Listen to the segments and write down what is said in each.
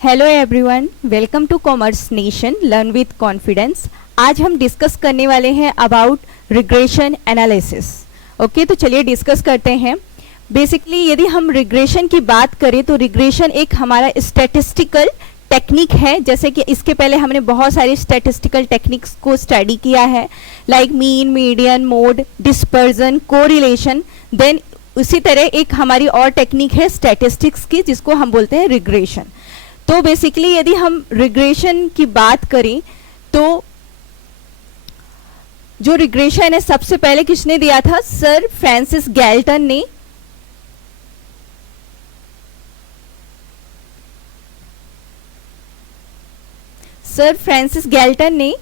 Hello everyone, welcome to commerce nation learn with confidence. आज हम discuss करने वाले हैं अबाउट रिग्रेशन एनालिसिस। ओके, तो चलिए डिस्कस करते हैं। बेसिकली यदि हम रिग्रेशन की बात करें तो रिग्रेशन एक हमारा स्टैटिस्टिकल टेक्निक है। जैसे कि इसके पहले हमने बहुत सारी स्टैटिस्टिकल टेक्निक्स को स्टडी किया है, like mean, median, mode, dispersion, correlation. Then उसी तरह एक हमारी और टेक्निक है स्टैटिस्टिक्स की, जिसको हम बोलते हैं रिग्रेशन। तो बेसिकली यदि हम रिग्रेशन की बात करें तो जो रिग्रेशन है सबसे पहले किसने दिया था? सर फ्रांसिस गैल्टन ने। सर फ्रांसिस गैल्टन ने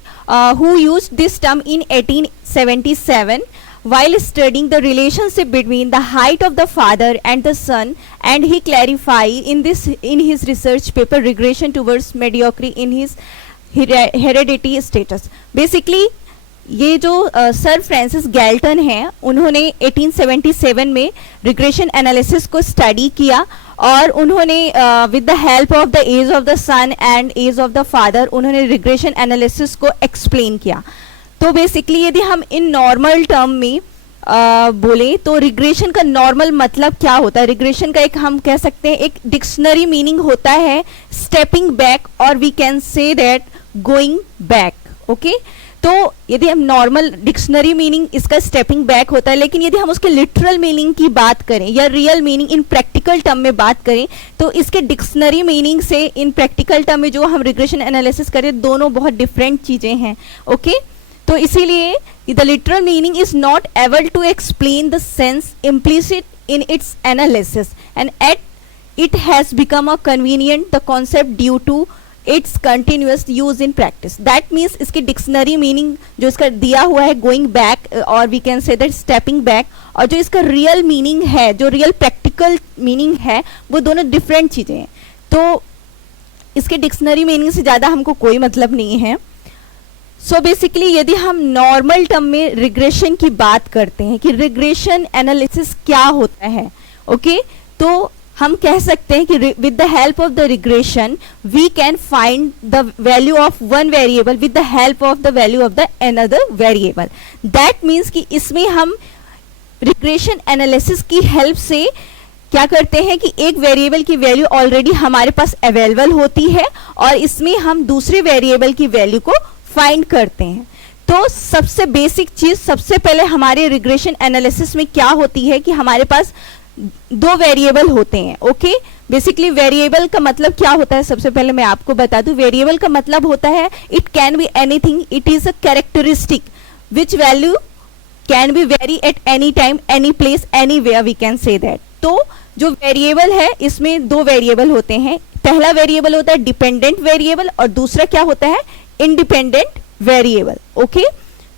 who used this term in 1877 while studying the relationship between the height of the father and the son, and he clarified in his research paper regression towards mediocrity in his heredity status। Basically ये जो sir Francis Galton हैं, उन्होंने 1877 में regression analysis को study किया और उन्होंने with the help of the age of the son and age of the father उन्होंने रिग्रेशन एनालिसिस को एक्सप्लेन किया। तो बेसिकली यदि हम इन नॉर्मल टर्म में बोले तो रिग्रेशन का नॉर्मल मतलब क्या होता है? रिग्रेशन का एक हम कह सकते हैं एक डिक्शनरी मीनिंग होता है स्टेपिंग बैक, और we can say that going back. Okay, तो यदि हम नॉर्मल डिक्शनरी मीनिंग इसका स्टेपिंग बैक होता है, लेकिन यदि हम उसके लिटरल मीनिंग की बात करें या real meaning in practical term में बात करें तो इसके डिक्शनरी मीनिंग से इन प्रैक्टिकल टर्म में जो हम रिग्रेशन एनालिसिस करें, दोनों बहुत डिफरेंट चीजें हैं। ओके, तो इसीलिए the literal meaning is not able to explain the sense implicit in its analysis and at it has become a convenient the concept due to its continuous use in practice. That means इसकी dictionary meaning जो इसका दिया हुआ है going back, और we can say that stepping back, और जो इसका रियल मीनिंग है, जो रियल प्रैक्टिकल मीनिंग है, वो दोनों डिफरेंट चीजें हैं। तो इसके डिक्शनरी मीनिंग से ज्यादा हमको कोई मतलब नहीं है। सो बेसिकली यदि हम नॉर्मल टर्म में रिग्रेशन की बात करते हैं कि रिग्रेशन एनालिसिस क्या होता है, ओके, तो हम कह सकते हैं कि with the help of the regression we can find the value of one variable with the help of the value of the another variable. That means कि इसमें हम रिग्रेशन एनालिसिस की हेल्प से क्या करते हैं कि एक वेरिएबल की वैल्यू ऑलरेडी हमारे पास अवेलेबल होती है और इसमें हम दूसरे वेरिएबल की वैल्यू को फाइंड करते हैं। तो सबसे बेसिक चीज सबसे पहले हमारे रिग्रेशन एनालिसिस में क्या होती है कि हमारे पास दो वेरिएबल होते हैं। ओके, बेसिकली वेरिएबल का मतलब क्या होता है, सबसे पहले मैं आपको बता दूं। वेरिएबल का मतलब होता है it can be anything, it is a characteristic which value can be vary at any time, any place, anywhere, we can say that. तो जो वेरिएबल है इसमें दो वेरिएबल होते हैं। पहला वेरिएबल होता है डिपेंडेंट वेरिएबल और दूसरा क्या होता है? Independent variable. ओके,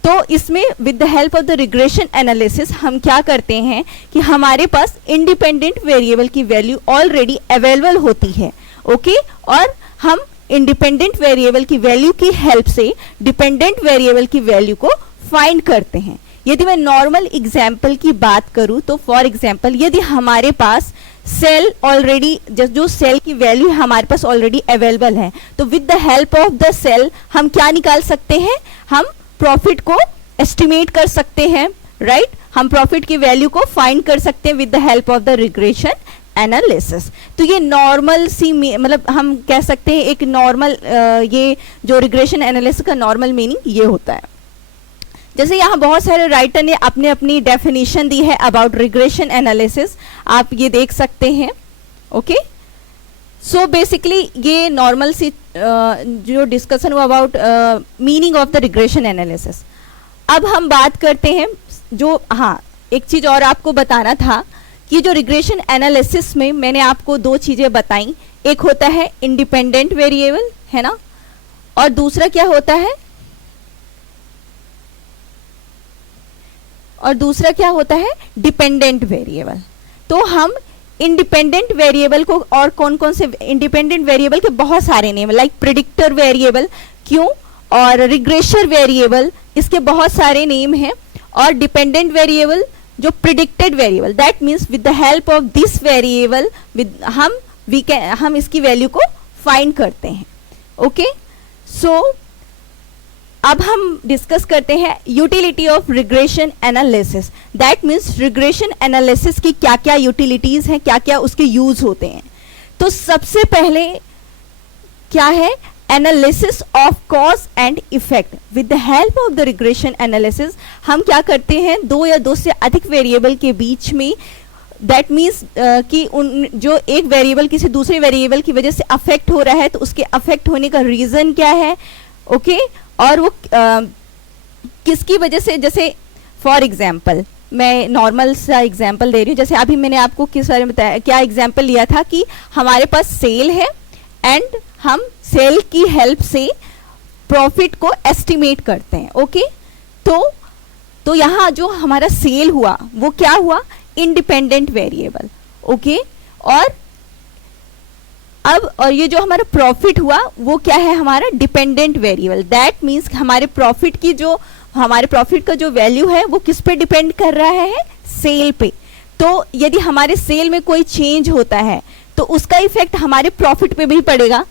तो इसमें with the help of the regression analysis हम क्या करते हैं कि हमारे पास इंडिपेंडेंट वेरिएबल की वैल्यू ऑलरेडी अवेलेबल होती है। ओके, और हम इंडिपेंडेंट वेरिएबल की वैल्यू की हेल्प से डिपेंडेंट वेरिएबल की वैल्यू को फाइंड करते हैं। यदि मैं नॉर्मल एग्जाम्पल की बात करूं तो फॉर एग्जाम्पल यदि हमारे पास सेल ऑलरेडी जो सेल की वैल्यू हमारे पास ऑलरेडी अवेलेबल है, तो with the help of the sale हम क्या निकाल सकते हैं? हम प्रॉफिट को एस्टिमेट कर सकते हैं, राइट? हम प्रॉफिट की वैल्यू को फाइंड कर सकते हैं with the help of the regression analysis. तो ये नॉर्मल सी मतलब हम कह सकते हैं एक नॉर्मल ये जो रिग्रेशन एनालिसिस का नॉर्मल मीनिंग ये होता है। जैसे यहाँ बहुत सारे राइटर ने अपने अपनी डेफिनेशन दी है अबाउट रिग्रेशन एनालिसिस, आप ये देख सकते हैं। ओके, सो बेसिकली ये नॉर्मल सी जो डिस्कशन हुआ about meaning of the regression analysis. अब हम बात करते हैं जो, हाँ, एक चीज और आपको बताना था कि जो रिग्रेशन एनालिसिस में मैंने आपको दो चीजें बताई, एक होता है इंडिपेंडेंट वेरिएबल, है ना, और दूसरा क्या होता है? और दूसरा क्या होता है? Dependent variable. तो हम इंडिपेंडेंट वेरिएबल को, और कौन कौन से इंडिपेंडेंट वेरिएबल के बहुत सारे नेम, लाइक प्रिडिक्टर वेरिएबल, क्यों, और रिग्रेशर वेरिएबल, इसके बहुत सारे नेम हैं। और डिपेंडेंट वेरिएबल जो predicted variable, that means with the help of this variable हम इसकी वैल्यू को फाइंड करते हैं। ओके, सो अब हम डिस्कस करते हैं utility of regression analysis. That means regression analysis की क्या क्या यूटिलिटीज हैं, क्या क्या उसके यूज होते हैं। तो सबसे पहले क्या है, analysis of cause and effect. With the help of the regression analysis हम क्या करते हैं, दो या दो से अधिक वेरिएबल के बीच में, दैट मीन्स कि उन जो एक वेरिएबल किसी दूसरे वेरिएबल की वजह से अफेक्ट हो रहा है तो उसके अफेक्ट होने का रीजन क्या है। ओके, और वो किसकी वजह से, जैसे फॉर एग्जाम्पल मैं नॉर्मल सा एग्जाम्पल दे रही हूँ। जैसे अभी मैंने आपको किस बारे में बताया, क्या एग्जाम्पल लिया था कि हमारे पास सेल है एंड हम सेल की हेल्प से प्रॉफिट को एस्टिमेट करते हैं। ओके, तो यहाँ जो हमारा सेल हुआ वो क्या हुआ, इंडिपेंडेंट वेरिएबल। ओके, और ये जो हमारा प्रॉफिट हुआ वो क्या है, हमारा डिपेंडेंट वेरिएबल। दैट मीन्स हमारे प्रॉफिट का जो वैल्यू है वो किस पे डिपेंड कर रहा है, सेल पे। तो यदि हमारे सेल में कोई चेंज होता है तो उसका इफेक्ट हमारे प्रॉफिट पे भी पड़ेगा।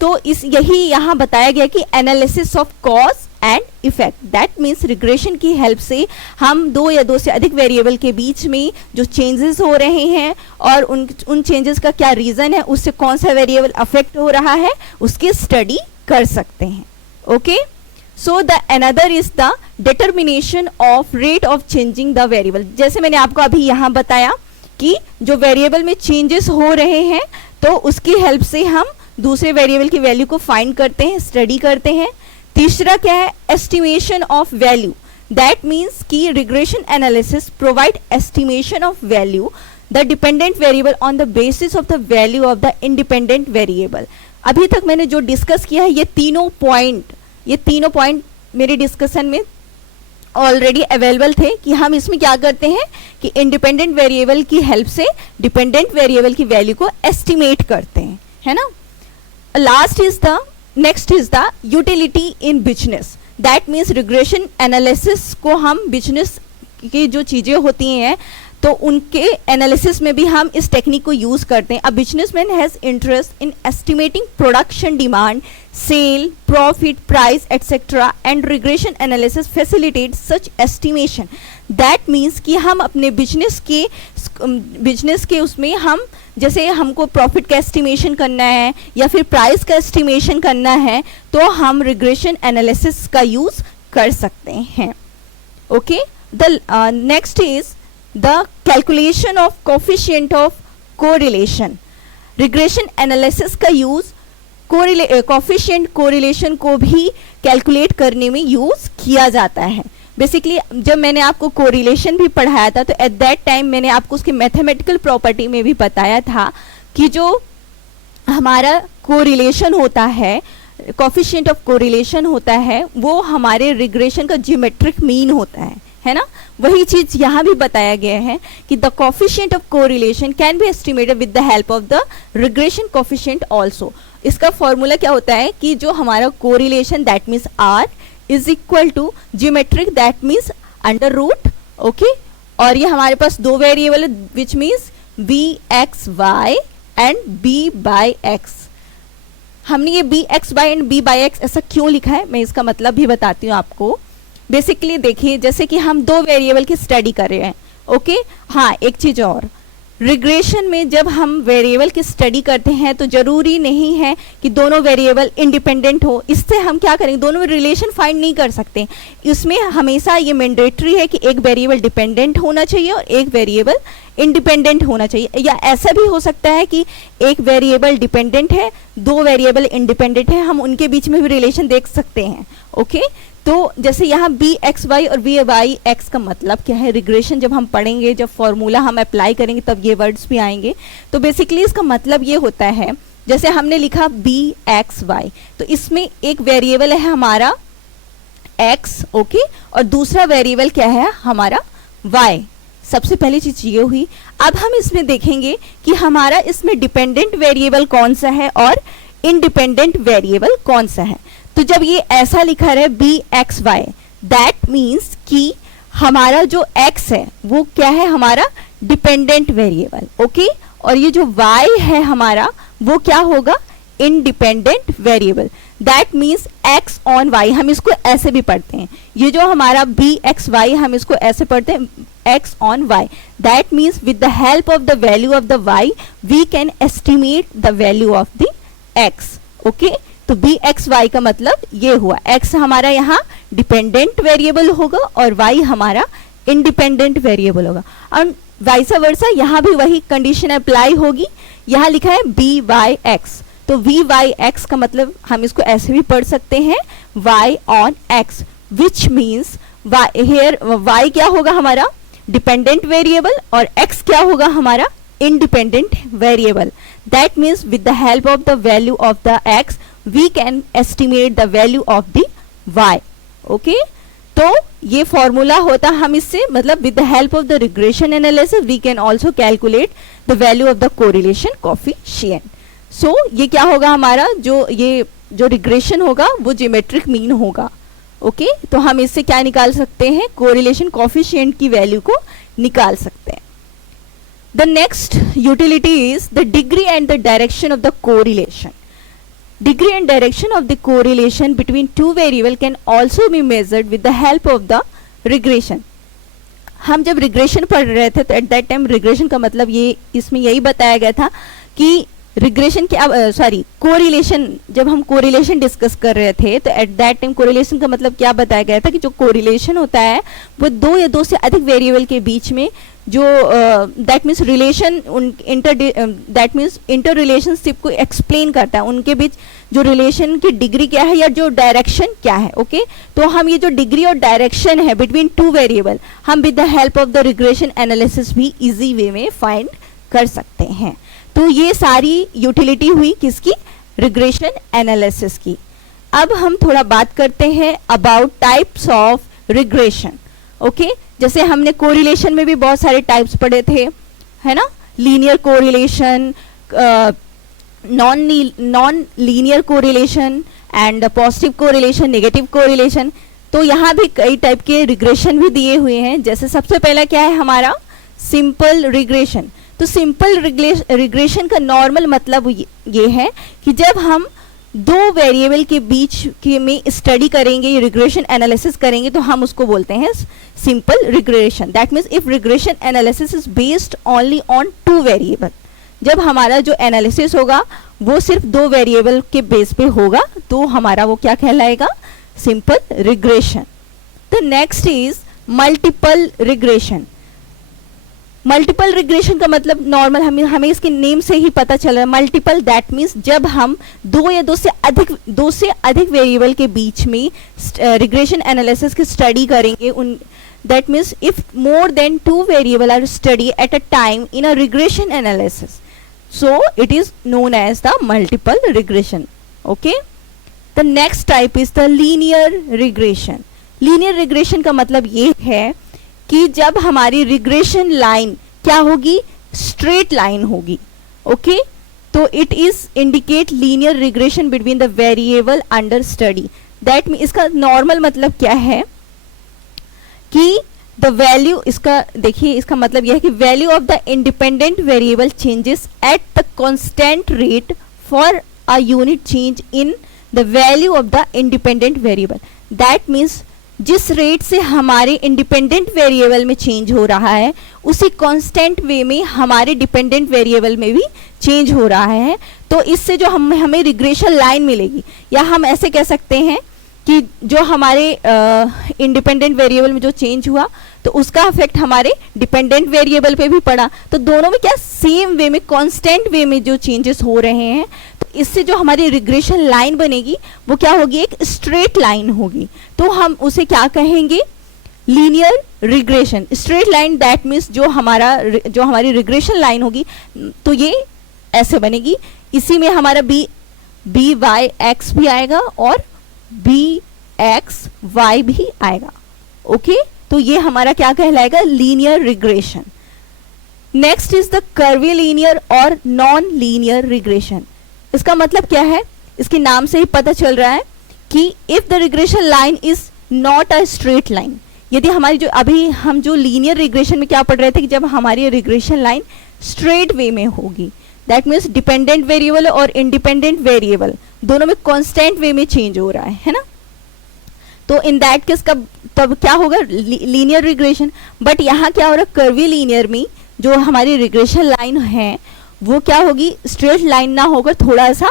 तो यही यहाँ बताया गया कि analysis of cause and effect. That means regression की हेल्प से हम दो या दो से अधिक वेरिएबल के बीच में जो चेंजेस हो रहे हैं और उन चेंजेस का क्या रीजन है, उससे कौन सा वेरिएबल अफेक्ट हो रहा है, उसकी स्टडी कर सकते हैं। Okay, so the another is the determination of rate of changing the variable. जैसे मैंने आपको अभी यहाँ बताया कि जो वेरिएबल में चेंजेस हो रहे हैं तो उसकी हेल्प से हम दूसरे वेरिएबल की वैल्यू को फाइंड करते हैं, स्टडी करते हैं। तीसरा क्या है, estimation of value. That means कि regression analysis provide estimation of value the dependent variable on the basis of the value of the independent variable. अभी तक मैंने जो डिस्कस किया है ये तीनों पॉइंट मेरे डिस्कशन में ऑलरेडी अवेलेबल थे कि हम इसमें क्या करते हैं कि इंडिपेंडेंट वेरिएबल की हेल्प से डिपेंडेंट वेरिएबल की वैल्यू को एस्टिमेट करते हैं, है ना। Next is the utility in business. That means regression analysis को हम बिजनेस की जो चीजें होती हैं तो उनके एनालिसिस में भी हम इस टेक्निक को यूज करते हैं। A businessman has interest in estimating production demand, sale, profit, price etcetera and regression analysis facilitate such estimation. That means कि हम अपने बिजनेस के उसमें हम जैसे हमको प्रॉफिट का एस्टिमेशन करना है या फिर प्राइस का एस्टिमेशन करना है तो हम रिग्रेशन एनालिसिस का यूज कर सकते हैं। Okay, the next is the calculation of coefficient of correlation. Regression analysis का यूज कोफिशिएंट कोरिलेशन को भी कैलकुलेट करने में यूज किया जाता है। बेसिकली जब मैंने आपको कोरिलेशन भी पढ़ाया था तो एट दैट टाइम मैंने आपको उसके मैथमेटिकल प्रॉपर्टी में भी बताया था कि जो हमारा कोरिलेशन होता है, कोफिशिएंट ऑफ कोरिलेशन होता है, वो हमारे रिग्रेशन का ज्योमेट्रिक मीन होता है ना। वही चीज यहाँ भी बताया गया है कि the coefficient of correlation can be estimated with the help of the regression coefficient also. इसका फॉर्मूला क्या होता है कि जो हमारा correlation that means r is equal to geometric that means under root. Okay, और ये हमारे पास दो variable which means b x y and b y x. हमने ये b x y and b y x ऐसा क्यों लिखा है मैं इसका मतलब भी बताती हूँ आपको। बेसिकली देखिए, जैसे कि हम दो वेरिएबल की स्टडी कर रहे हैं। ओके, हाँ एक चीज और, रिग्रेशन में जब हम वेरिएबल की स्टडी करते हैं तो जरूरी नहीं है कि दोनों वेरिएबल इंडिपेंडेंट हो। इससे हम क्या करेंगे, दोनों में रिलेशन फाइंड नहीं कर सकते। इसमें हमेशा ये मैंडेटरी है कि एक वेरिएबल डिपेंडेंट होना चाहिए और एक वेरिएबल इंडिपेंडेंट होना चाहिए। या ऐसा भी हो सकता है कि एक वेरिएबल डिपेंडेंट है, दो वेरिएबल इंडिपेंडेंट है, हम उनके बीच में भी रिलेशन देख सकते हैं। ओके, तो जैसे यहाँ बी एक्स वाई और बी वाई एक्स का मतलब क्या है, रिग्रेशन जब हम पढ़ेंगे, जब फॉर्मूला हम अप्लाई करेंगे तब ये वर्ड्स भी आएंगे। तो बेसिकली इसका मतलब ये होता है, जैसे हमने लिखा बी एक्स वाई, तो इसमें एक वेरिएबल है हमारा एक्स, ओके, और दूसरा वेरिएबल क्या है हमारा वाई। सबसे पहली चीज ये हुई। अब हम इसमें देखेंगे कि हमारा इसमें डिपेंडेंट वेरिएबल कौन सा है और इंडिपेंडेंट वेरिएबल कौन सा है। तो जब ये ऐसा लिखा है b x y, that means कि हमारा जो x है वो क्या है, हमारा डिपेंडेंट वेरिएबल। ओके, और ये जो y है हमारा वो क्या होगा, independent variable, that means x on y, हम इसको ऐसे भी पढ़ते हैं, ये जो हमारा bxy हम इसको ऐसे पढ़ते हैं x on y, that means with the help of the value of the y we can estimate the value of the x। Okay, तो bxy का मतलब ये हुआ, x हमारा यहाँ डिपेंडेंट वेरिएबल होगा और y हमारा इंडिपेंडेंट वेरिएबल होगा, और वाइसा वर्सा यहाँ भी वही कंडीशन अप्लाई होगी। यहाँ लिखा है by(x), तो v(x) का मतलब हम इसको ऐसे भी पढ़ सकते हैं y on x, which means here y क्या होगा हमारा डिपेंडेंट वेरिएबल और x क्या होगा हमारा independent variable. That means with the help of the value of the x we can estimate the value of the y। Okay, तो ये formula होता हम इससे, मतलब with the help of the regression analysis we can also calculate the value of the correlation coefficient. So ये क्या होगा हमारा, जो रिग्रेशन होगा वो ज्योमेट्रिक मीन होगा। ओके, तो हम इससे क्या निकाल सकते हैं, कोरिलेशन कोफिशिएंट की वैल्यू को निकाल सकते हैं। The next utility is the degree and the direction of the correlation. Degree and direction of the correlation between two variable can also be measured with the help of the regression। हम जब regression पढ़ रहे थे तो at that time regression का मतलब ये इसमें यही बताया गया था कि रिग्रेशन क्या, कोरिलेशन, जब हम कोरिलेशन डिस्कस कर रहे थे तो एट दैट टाइम कोरिलेशन का मतलब क्या बताया गया था कि जो कोरिलेशन होता है वो दो या दो से अधिक वेरिएबल के बीच में जो that means relation that means inter relationship को एक्सप्लेन करता है, उनके बीच जो रिलेशन की डिग्री क्या है या जो डायरेक्शन क्या है। ओके, तो हम ये जो डिग्री और डायरेक्शन है बिटवीन टू वेरिएबल हम with the help of the regression analysis भी इजी वे में फाइंड कर सकते हैं। तो ये सारी यूटिलिटी हुई किसकी, रिग्रेशन एनालिसिस की। अब हम थोड़ा बात करते हैं about types of regression. Okay, जैसे हमने कोरिलेशन में भी बहुत सारे टाइप्स पढ़े थे, है ना, linear correlation, non linear correlation and positive correlation, negative correlation. तो यहाँ भी कई टाइप के रिग्रेशन भी दिए हुए हैं। जैसे सबसे पहला क्या है हमारा सिंपल रिग्रेशन। तो सिंपल रिग्रेशन का नॉर्मल मतलब ये है कि जब हम दो वेरिएबल के बीच के में स्टडी करेंगे, रिग्रेशन एनालिसिस करेंगे, तो हम उसको बोलते हैं simple regression. That means if regression analysis is based only on two variable, जब हमारा जो एनालिसिस होगा वो सिर्फ दो वेरिएबल के बेस पे होगा तो हमारा वो क्या कहलाएगा, simple regression. The next is multiple regression. Multiple regression का मतलब नॉर्मल हमें इसके नेम से ही पता चल रहा है, मल्टीपल दैट मीन्स जब हम दो या दो से अधिक वेरिएबल के बीच में रिग्रेशन एनालिसिस की स्टडी करेंगे, उन that means if more than two variable are study at a time in a regression analysis, so it is known as the multiple regression. Okay, the next type is the linear regression. Linear regression का मतलब ये है कि जब हमारी regression line क्या होगी, straight line होगी। ओके, तो it is indicate linear regression between the variable under study. That mean इसका नॉर्मल मतलब क्या है कि द वैल्यू, इसका देखिए इसका मतलब यह है कि value of the independent variable changes at the constant rate for a unit change in the value of the independent variable. That means जिस रेट से हमारे इंडिपेंडेंट वेरिएबल में चेंज हो रहा है उसी कांस्टेंट वे में हमारे डिपेंडेंट वेरिएबल में भी चेंज हो रहा है। तो इससे जो हमें रिग्रेशन लाइन मिलेगी, या हम ऐसे कह सकते हैं कि जो हमारे इंडिपेंडेंट वेरिएबल में जो चेंज हुआ तो उसका इफेक्ट हमारे डिपेंडेंट वेरिएबल पे भी पड़ा। तो दोनों में क्या सेम वे में, कांस्टेंट वे में जो चेंजेस हो रहे हैं, तो इससे जो हमारी रिग्रेशन लाइन बनेगी वो क्या होगी, एक स्ट्रेट लाइन होगी। तो हम उसे क्या कहेंगे, linear regression. Straight line that means जो हमारी रिग्रेशन लाइन होगी तो ये ऐसे बनेगी। इसी में हमारा बी वाई एक्स भी आएगा और बी एक्स वाई भी आएगा। ओके, तो ये हमारा क्या कहलाएगा, linear regression. Next is the curvilinear और नॉन लीनियर रिग्रेशन। इसका मतलब क्या है, इसके नाम से ही पता चल रहा है कि if the regression line is not a straight line, यदि हमारी जो अभी हम जो लीनियर रिग्रेशन में क्या पढ़ रहे थे कि जब हमारी रिग्रेशन लाइन स्ट्रेट वे में होगी, दैट मीन्स डिपेंडेंट वेरिएबल और इंडिपेंडेंट वेरिएबल दोनों में कांस्टेंट वे में चेंज हो रहा है ना, तो इन दैट केस कब तब क्या होगा, लीनियर रिग्रेशन। बट यहाँ क्या हो रहा है, कर्वी लीनियर में जो हमारी रिग्रेशन लाइन है वो क्या होगी, स्ट्रेट लाइन ना होकर थोड़ा सा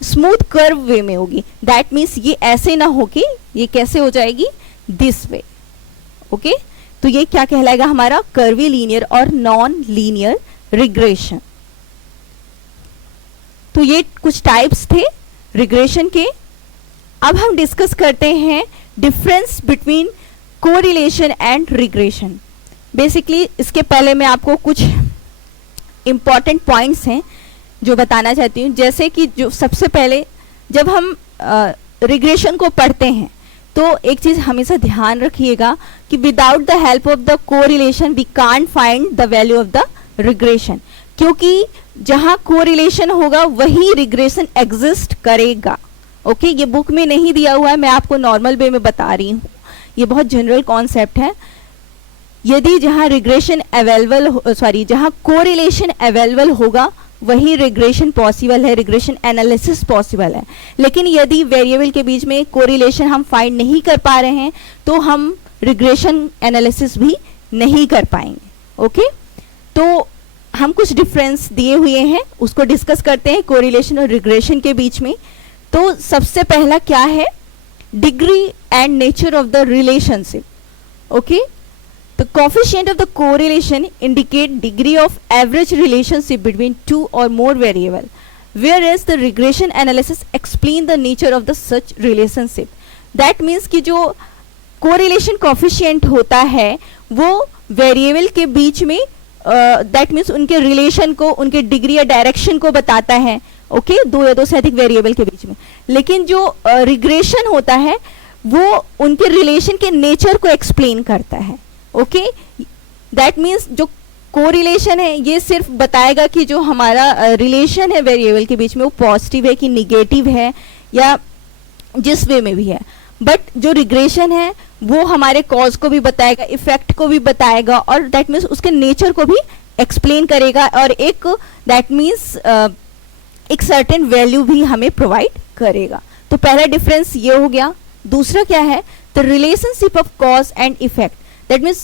स्मूथ कर्व वे में होगी। दैट मीन्स ये ऐसे ना होके ये कैसे हो जाएगी, दिस वे। ओके, तो ये क्या कहलाएगा हमारा, कर्वी लीनियर और नॉन लीनियर रिग्रेशन। तो ये कुछ टाइप्स थे रिग्रेशन के। अब हम डिस्कस करते हैं difference between correlation and regression. Basically इसके पहले मैं आपको कुछ इंपॉर्टेंट पॉइंट्स हैं जो बताना चाहती हूँ। जैसे कि जो सबसे पहले जब हम रिग्रेशन को पढ़ते हैं तो एक चीज़ हमेशा ध्यान रखिएगा कि without the help of the correlation we can't find the value of the regression, क्योंकि जहाँ कोरिलेशन होगा वही रिग्रेशन एग्जिस्ट करेगा। ओके, ये बुक में नहीं दिया हुआ है, मैं आपको नॉर्मल वे में बता रही हूँ, ये बहुत जनरल कॉन्सेप्ट है। यदि जहाँ रिग्रेशन अवेलेबल जहाँ कोरिलेशन अवेलेबल होगा वही रिग्रेशन पॉसिबल है, रिग्रेशन एनालिसिस पॉसिबल है। लेकिन यदि वेरिएबल के बीच में कोरिलेशन हम फाइंड नहीं कर पा रहे हैं तो हम रिग्रेशन एनालिसिस भी नहीं कर पाएंगे। ओके, तो हम कुछ डिफरेंस दिए हुए हैं उसको डिस्कस करते हैं कोरिलेशन और रिग्रेशन के बीच में। तो सबसे पहला क्या है, degree and nature of the relationship. Okay, the coefficient of the correlation indicate degree of average relationship between two or more variable, whereas the regression analysis explain the nature of the such relationship. That means कि जो correlation coefficient होता है वो variable के बीच में that means उनके relation को, उनके degree या direction को बताता है। ओके, दो या दो से अधिक वेरिएबल के बीच में। लेकिन जो रिग्रेशन होता है वो उनके रिलेशन के नेचर को एक्सप्लेन करता है। ओके, दैट मीन्स जो कोरिलेशन है ये सिर्फ बताएगा कि जो हमारा रिलेशन है वेरिएबल के बीच में वो पॉजिटिव है कि निगेटिव है या जिस वे में भी है। बट जो रिग्रेशन है वो हमारे कॉज को भी बताएगा, इफेक्ट को भी बताएगा और दैट मीन्स उसके नेचर को भी एक्सप्लेन करेगा और एक दैट मीन्स एक सर्टेन वैल्यू भी हमें प्रोवाइड करेगा। तो पहला डिफरेंस ये हो गया। दूसरा क्या है, the relationship of cause and effect. That means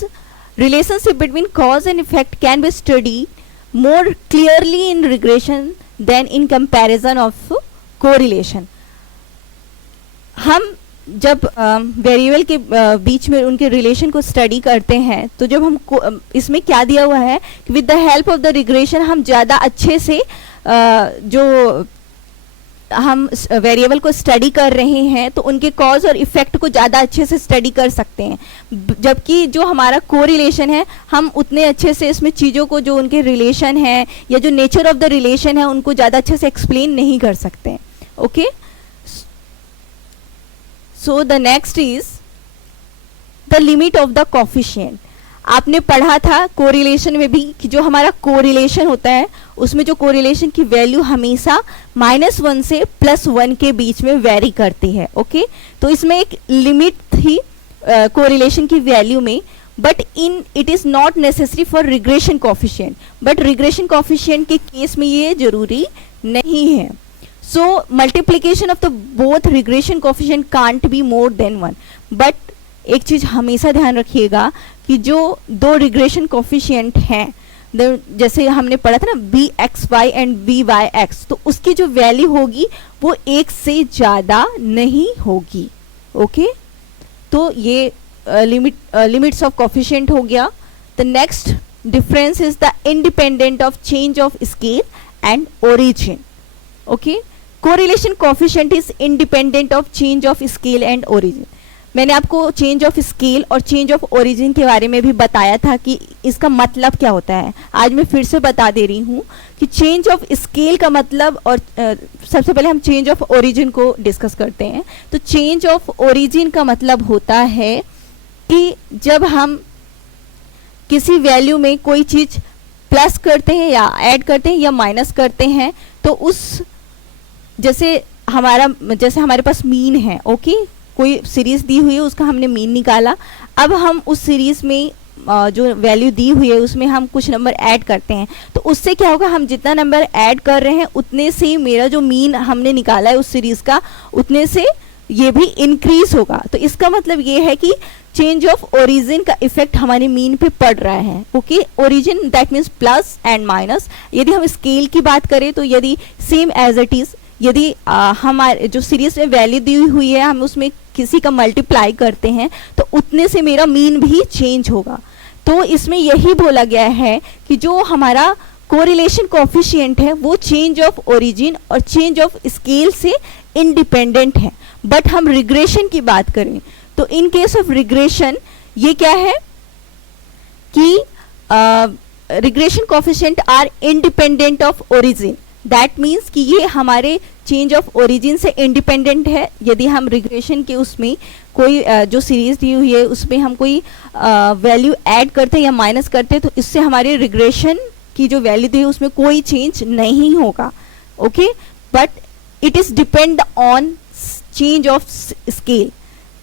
relationship between cause and effect can be studied more clearly in regression than in comparison of correlation. हम जब वेरिएबल के बीच में उनके रिलेशन को स्टडी करते हैं तो जब हम इसमें क्या दिया हुआ है कि with the help of the regression हम ज़्यादा अच्छे से जो हम वेरिएबल को स्टडी कर रहे हैं तो उनके कॉज और इफेक्ट को ज़्यादा अच्छे से स्टडी कर सकते हैं, जबकि जो हमारा कोरिलेशन है हम उतने अच्छे से इसमें चीज़ों को जो उनके रिलेशन है या जो नेचर ऑफ द रिलेशन है उनको ज़्यादा अच्छे से एक्सप्लेन नहीं कर सकते हैं। Okay, so the next is the limit of the coefficient. आपने पढ़ा था कोरिलेशन में भी कि जो हमारा कोरिलेशन होता है उसमें जो कोरिलेशन की वैल्यू हमेशा -1 से +1 के बीच में वेरी करती है। ओके, तो इसमें एक लिमिट थी कोरिलेशन की वैल्यू में, but in it is not necessary for regression coefficient. But regression coefficient के केस में ये जरूरी नहीं है। So multiplication of the both regression coefficient can't be more than 1। But एक चीज़ हमेशा ध्यान रखिएगा कि जो दो रिग्रेशन कोफिशिएंट हैं, जैसे हमने पढ़ा था ना bxy एंड vyx, तो उसकी जो वैल्यू होगी वो 1 से ज़्यादा नहीं होगी। ओके, तो ये लिमिट्स ऑफ कोफिशिएंट हो गया। The next difference is the independent of change of scale and origin. Okay, correlation coefficient is independent of change of scale and origin. मैंने आपको चेंज ऑफ स्केल और चेंज ऑफ ओरिजिन के बारे में भी बताया था कि इसका मतलब क्या होता है। आज मैं फिर से बता दे रही हूँ कि चेंज ऑफ स्केल का मतलब, और सबसे पहले हम चेंज ऑफ ओरिजिन को डिस्कस करते हैं। तो चेंज ऑफ ओरिजिन का मतलब होता है कि जब हम किसी वैल्यू में कोई चीज़ प्लस करते हैं या ऐड करते हैं या माइनस करते हैं तो उस जैसे हमारे पास मीन है। ओके, कोई सीरीज दी हुई है उसका हमने मीन निकाला, अब हम उस सीरीज में जो वैल्यू दी हुई है उसमें हम कुछ नंबर ऐड करते हैं, तो उससे क्या होगा, हम जितना नंबर ऐड कर रहे हैं उतने से मेरा जो मीन हमने निकाला है उस सीरीज का, उतने से ये भी इंक्रीज होगा। तो इसका मतलब ये है कि चेंज ऑफ ओरिजिन का इफेक्ट हमारे मीन पे पड़ रहा है। Okay, origin that means plus and minus. यदि हम स्केल की बात करें तो यदि सेम एज इट इज, यदि हमारे जो सीरीज में वैल्यू दी हुई है हम उसमें किसी का मल्टीप्लाई करते हैं तो उतने से मेरा मीन भी चेंज होगा। तो इसमें यही बोला गया है कि जो हमारा कोरिलेशन कोफिशिएंट है वो चेंज ऑफ ओरिजिन और चेंज ऑफ स्केल से इंडिपेंडेंट है। बट हम रिग्रेशन की बात करें तो इन केस ऑफ रिग्रेशन ये क्या है कि regression coefficient are independent of origin. That means कि ये हमारे चेंज ऑफ ओरिजिन से इंडिपेंडेंट है। यदि हम रिग्रेशन के उसमें कोई जो सीरीज दी हुई है उसमें हम कोई वैल्यू ऐड करते हैं या माइनस करते हैं तो इससे हमारे रिग्रेशन की जो वैल्यू दी है उसमें कोई चेंज नहीं होगा। Okay, but it is depend on change of scale.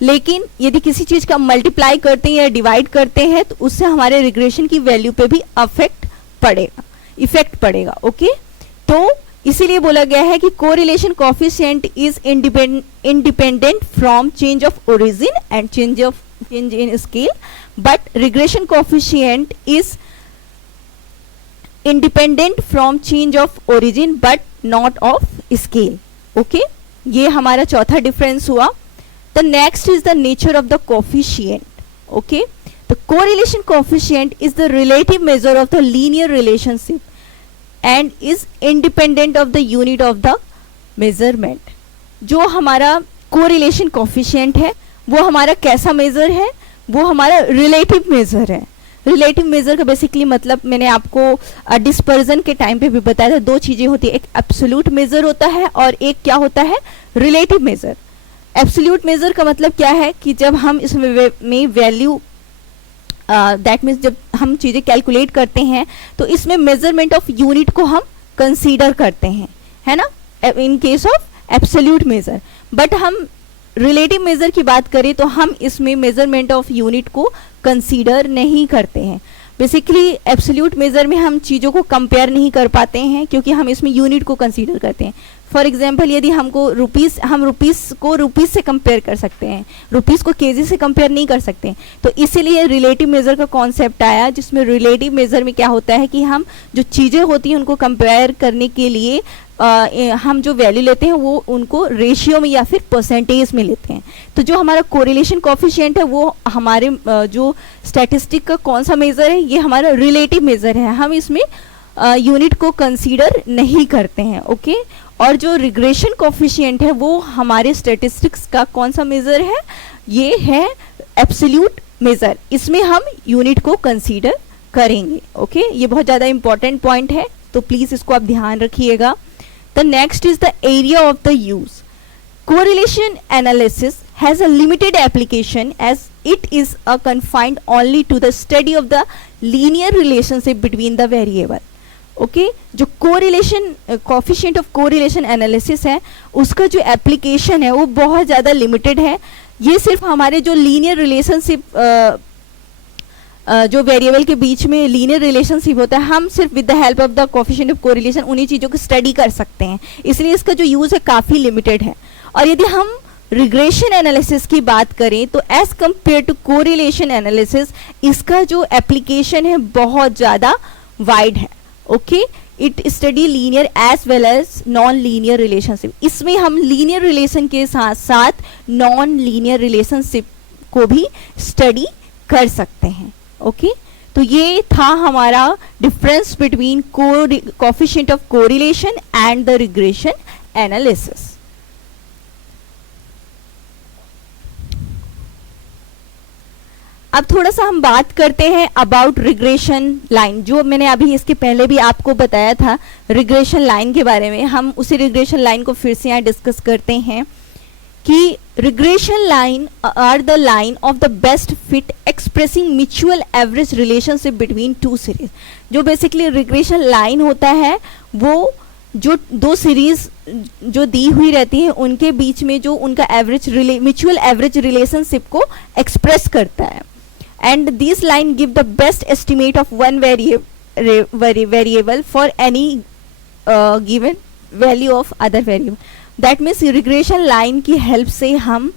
लेकिन यदि किसी चीज का मल्टीप्लाई करते हैं या डिवाइड करते हैं तो उससे हमारे रिग्रेशन की वैल्यू पे भी इफेक्ट पड़ेगा। ओके, तो इसीलिए बोला गया है कि correlation coefficient is independent from change of origin and change in scale, but regression coefficient is independent from change of origin but not of scale. Okay, ये हमारा चौथा डिफरेंस हुआ। The next is the nature of the coefficient. Okay, the correlation coefficient is the relative measure of the linear relationship and is independent of the unit of the measurement. जो हमारा correlation coefficient है वो हमारा कैसा major है, वो हमारा relative major है। रिलेटिव मेजर का बेसिकली मतलब मैंने आपको डिस्पर्जन के टाइम पे भी बताया था, दो चीजें होती है, एक एब्सोल्यूट मेजर होता है और एक क्या होता है, रिलेटिव मेजर। एब्सोल्यूट मेजर का मतलब क्या है कि जब हम इसमें वैल्यू दैट मीन्स जब हम चीजें कैलकुलेट करते हैं तो इसमें मेजरमेंट ऑफ यूनिट को हम कंसीडर करते हैं, है ना, इन case of absolute major. But हम रिलेटिव मेजर की बात करें तो हम इसमें मेजरमेंट ऑफ यूनिट को कंसीडर नहीं करते हैं। बेसिकली एब्सोल्यूट मेजर में हम चीज़ों को कंपेयर नहीं कर पाते हैं क्योंकि हम इसमें यूनिट को कंसीडर करते हैं। फॉर एग्जांपल यदि हमको हम रुपीस से कंपेयर कर सकते हैं, रुपीस को केजी से कंपेयर नहीं कर सकते। तो इसीलिए रिलेटिव मेजर का कॉन्सेप्ट आया, जिसमें रिलेटिव मेजर में क्या होता है कि हम जो चीज़ें होती हैं उनको कंपेयर करने के लिए हम जो वैल्यू लेते हैं वो उनको रेशियो में या फिर परसेंटेज में लेते हैं। तो जो हमारा कोरिलेशन कोफिशिएंट है वो हमारे जो स्टैटिस्टिक का कौन सा मेजर है, ये हमारा रिलेटिव मेजर है, हम इसमें यूनिट को कंसीडर नहीं करते हैं। ओके, और जो रिग्रेशन कोफिशिएंट है वो हमारे स्टैटिस्टिक्स का कौन सा मेजर है, ये है एब्सोल्यूट मेजर, इसमें हम यूनिट को कंसीडर करेंगे। ओके, ये बहुत ज़्यादा इंपॉर्टेंट पॉइंट है तो प्लीज़ इसको आप ध्यान रखिएगा। The next is the area of the use. Correlation analysis has a limited application as it is confined only to the study of the linear relationship between the variable. Okay, जो correlation coefficient of correlation analysis है उसका जो application है वो बहुत ज़्यादा limited है। ये सिर्फ हमारे जो linear relationship जो वेरिएबल के बीच में लीनियर रिलेशनशिप होता है, हम सिर्फ with the help of the coefficient of correlation उन्हीं चीज़ों को स्टडी कर सकते हैं, इसलिए इसका जो यूज़ है काफ़ी लिमिटेड है। और यदि हम रिग्रेशन एनालिसिस की बात करें तो as compare to correlation analysis इसका जो एप्लीकेशन है बहुत ज़्यादा वाइड है। Okay, it study linear as well as non linear relationship. इसमें हम लीनियर रिलेशन के साथ साथ नॉन लीनियर रिलेशनशिप को भी स्टडी कर सकते हैं। ओके, तो ये था हमारा difference between coefficient of correlation and the regression analysis. अब थोड़ा सा हम बात करते हैं अबाउट रिग्रेशन लाइन। जो मैंने अभी इसके पहले भी आपको बताया था रिग्रेशन लाइन के बारे में, हम उसी रिग्रेशन लाइन को फिर से यहाँ डिस्कस करते हैं कि regression line are the line of the best fit expressing mutual average relationship between two series. जो बेसिकली रिग्रेशन लाइन होता है वो जो दो सीरीज जो दी हुई रहती है उनके बीच में जो उनका एवरेज म्यूचुअल एवरेज रिलेशनशिप को एक्सप्रेस करता है। and these line give the best estimate of one variable for any given value of other variable. That means regression line की हेल्प से हम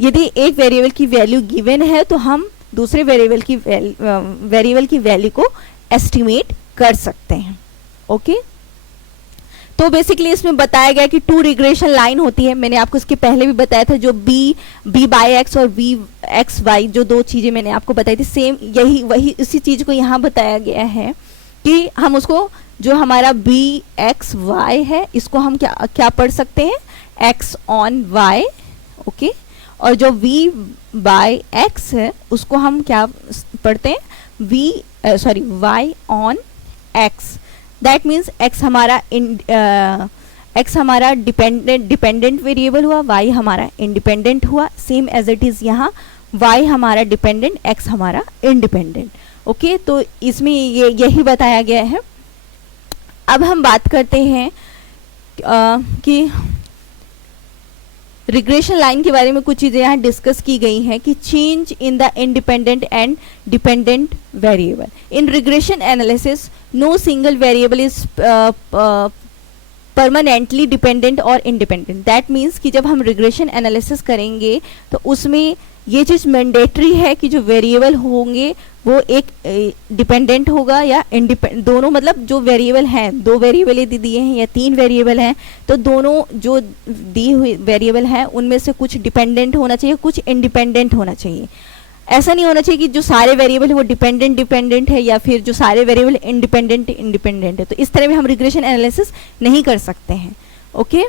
यदि एक वेरिएबल की वैल्यू गिवन है तो हम दूसरे वेरिएबल की वैल्यू को एस्टिमेट कर सकते हैं. ओके तो बेसिकली इसमें बताया गया कि 2 रिग्रेशन लाइन होती है. मैंने आपको इसके पहले भी बताया था, जो b बाई एक्स और v एक्स वाई, जो 2 चीज़ें मैंने आपको बताई थी, सेम वही इसी चीज़ को यहाँ बताया गया है कि हम उसको जो हमारा b एक्स वाई है इसको हम क्या पढ़ सकते हैं, x ऑन y. ओके और जो v बाई एक्स है उसको हम क्या पढ़ते हैं, y on x. That means x हमारा डिपेंडेंट वेरिएबल हुआ, y हमारा इंडिपेंडेंट हुआ. सेम एज इट इज़ यहाँ y हमारा डिपेंडेंट, x हमारा इंडिपेंडेंट. ओके तो इसमें यही बताया गया है. अब हम बात करते हैं कि रिग्रेशन लाइन के बारे में कुछ चीज़ें यहाँ डिस्कस की गई हैं कि change in the independent and dependent variable. In regression analysis no single variable is permanently dependent और इंडिपेंडेंट. दैट मीन्स कि जब हम रिग्रेशन एनालिसिस करेंगे तो उसमें ये चीज़ मैंडेटरी है कि जो वेरिएबल होंगे वो एक डिपेंडेंट होगा या इंडिपेंडेंट, दोनों मतलब जो वेरिएबल हैं, 2 वेरिएबल यदि दिए हैं या 3 वेरिएबल हैं तो दोनों जो दी हुई वेरिएबल हैं उनमें से कुछ डिपेंडेंट होना चाहिए, कुछ इंडिपेंडेंट होना चाहिए. ऐसा नहीं होना चाहिए कि जो सारे वेरिएबल है वो डिपेंडेंट है या फिर जो सारे वेरिएबल इंडिपेंडेंट है. तो इस तरह में हम रिग्रेशन एनालिसिस नहीं कर सकते हैं. ओके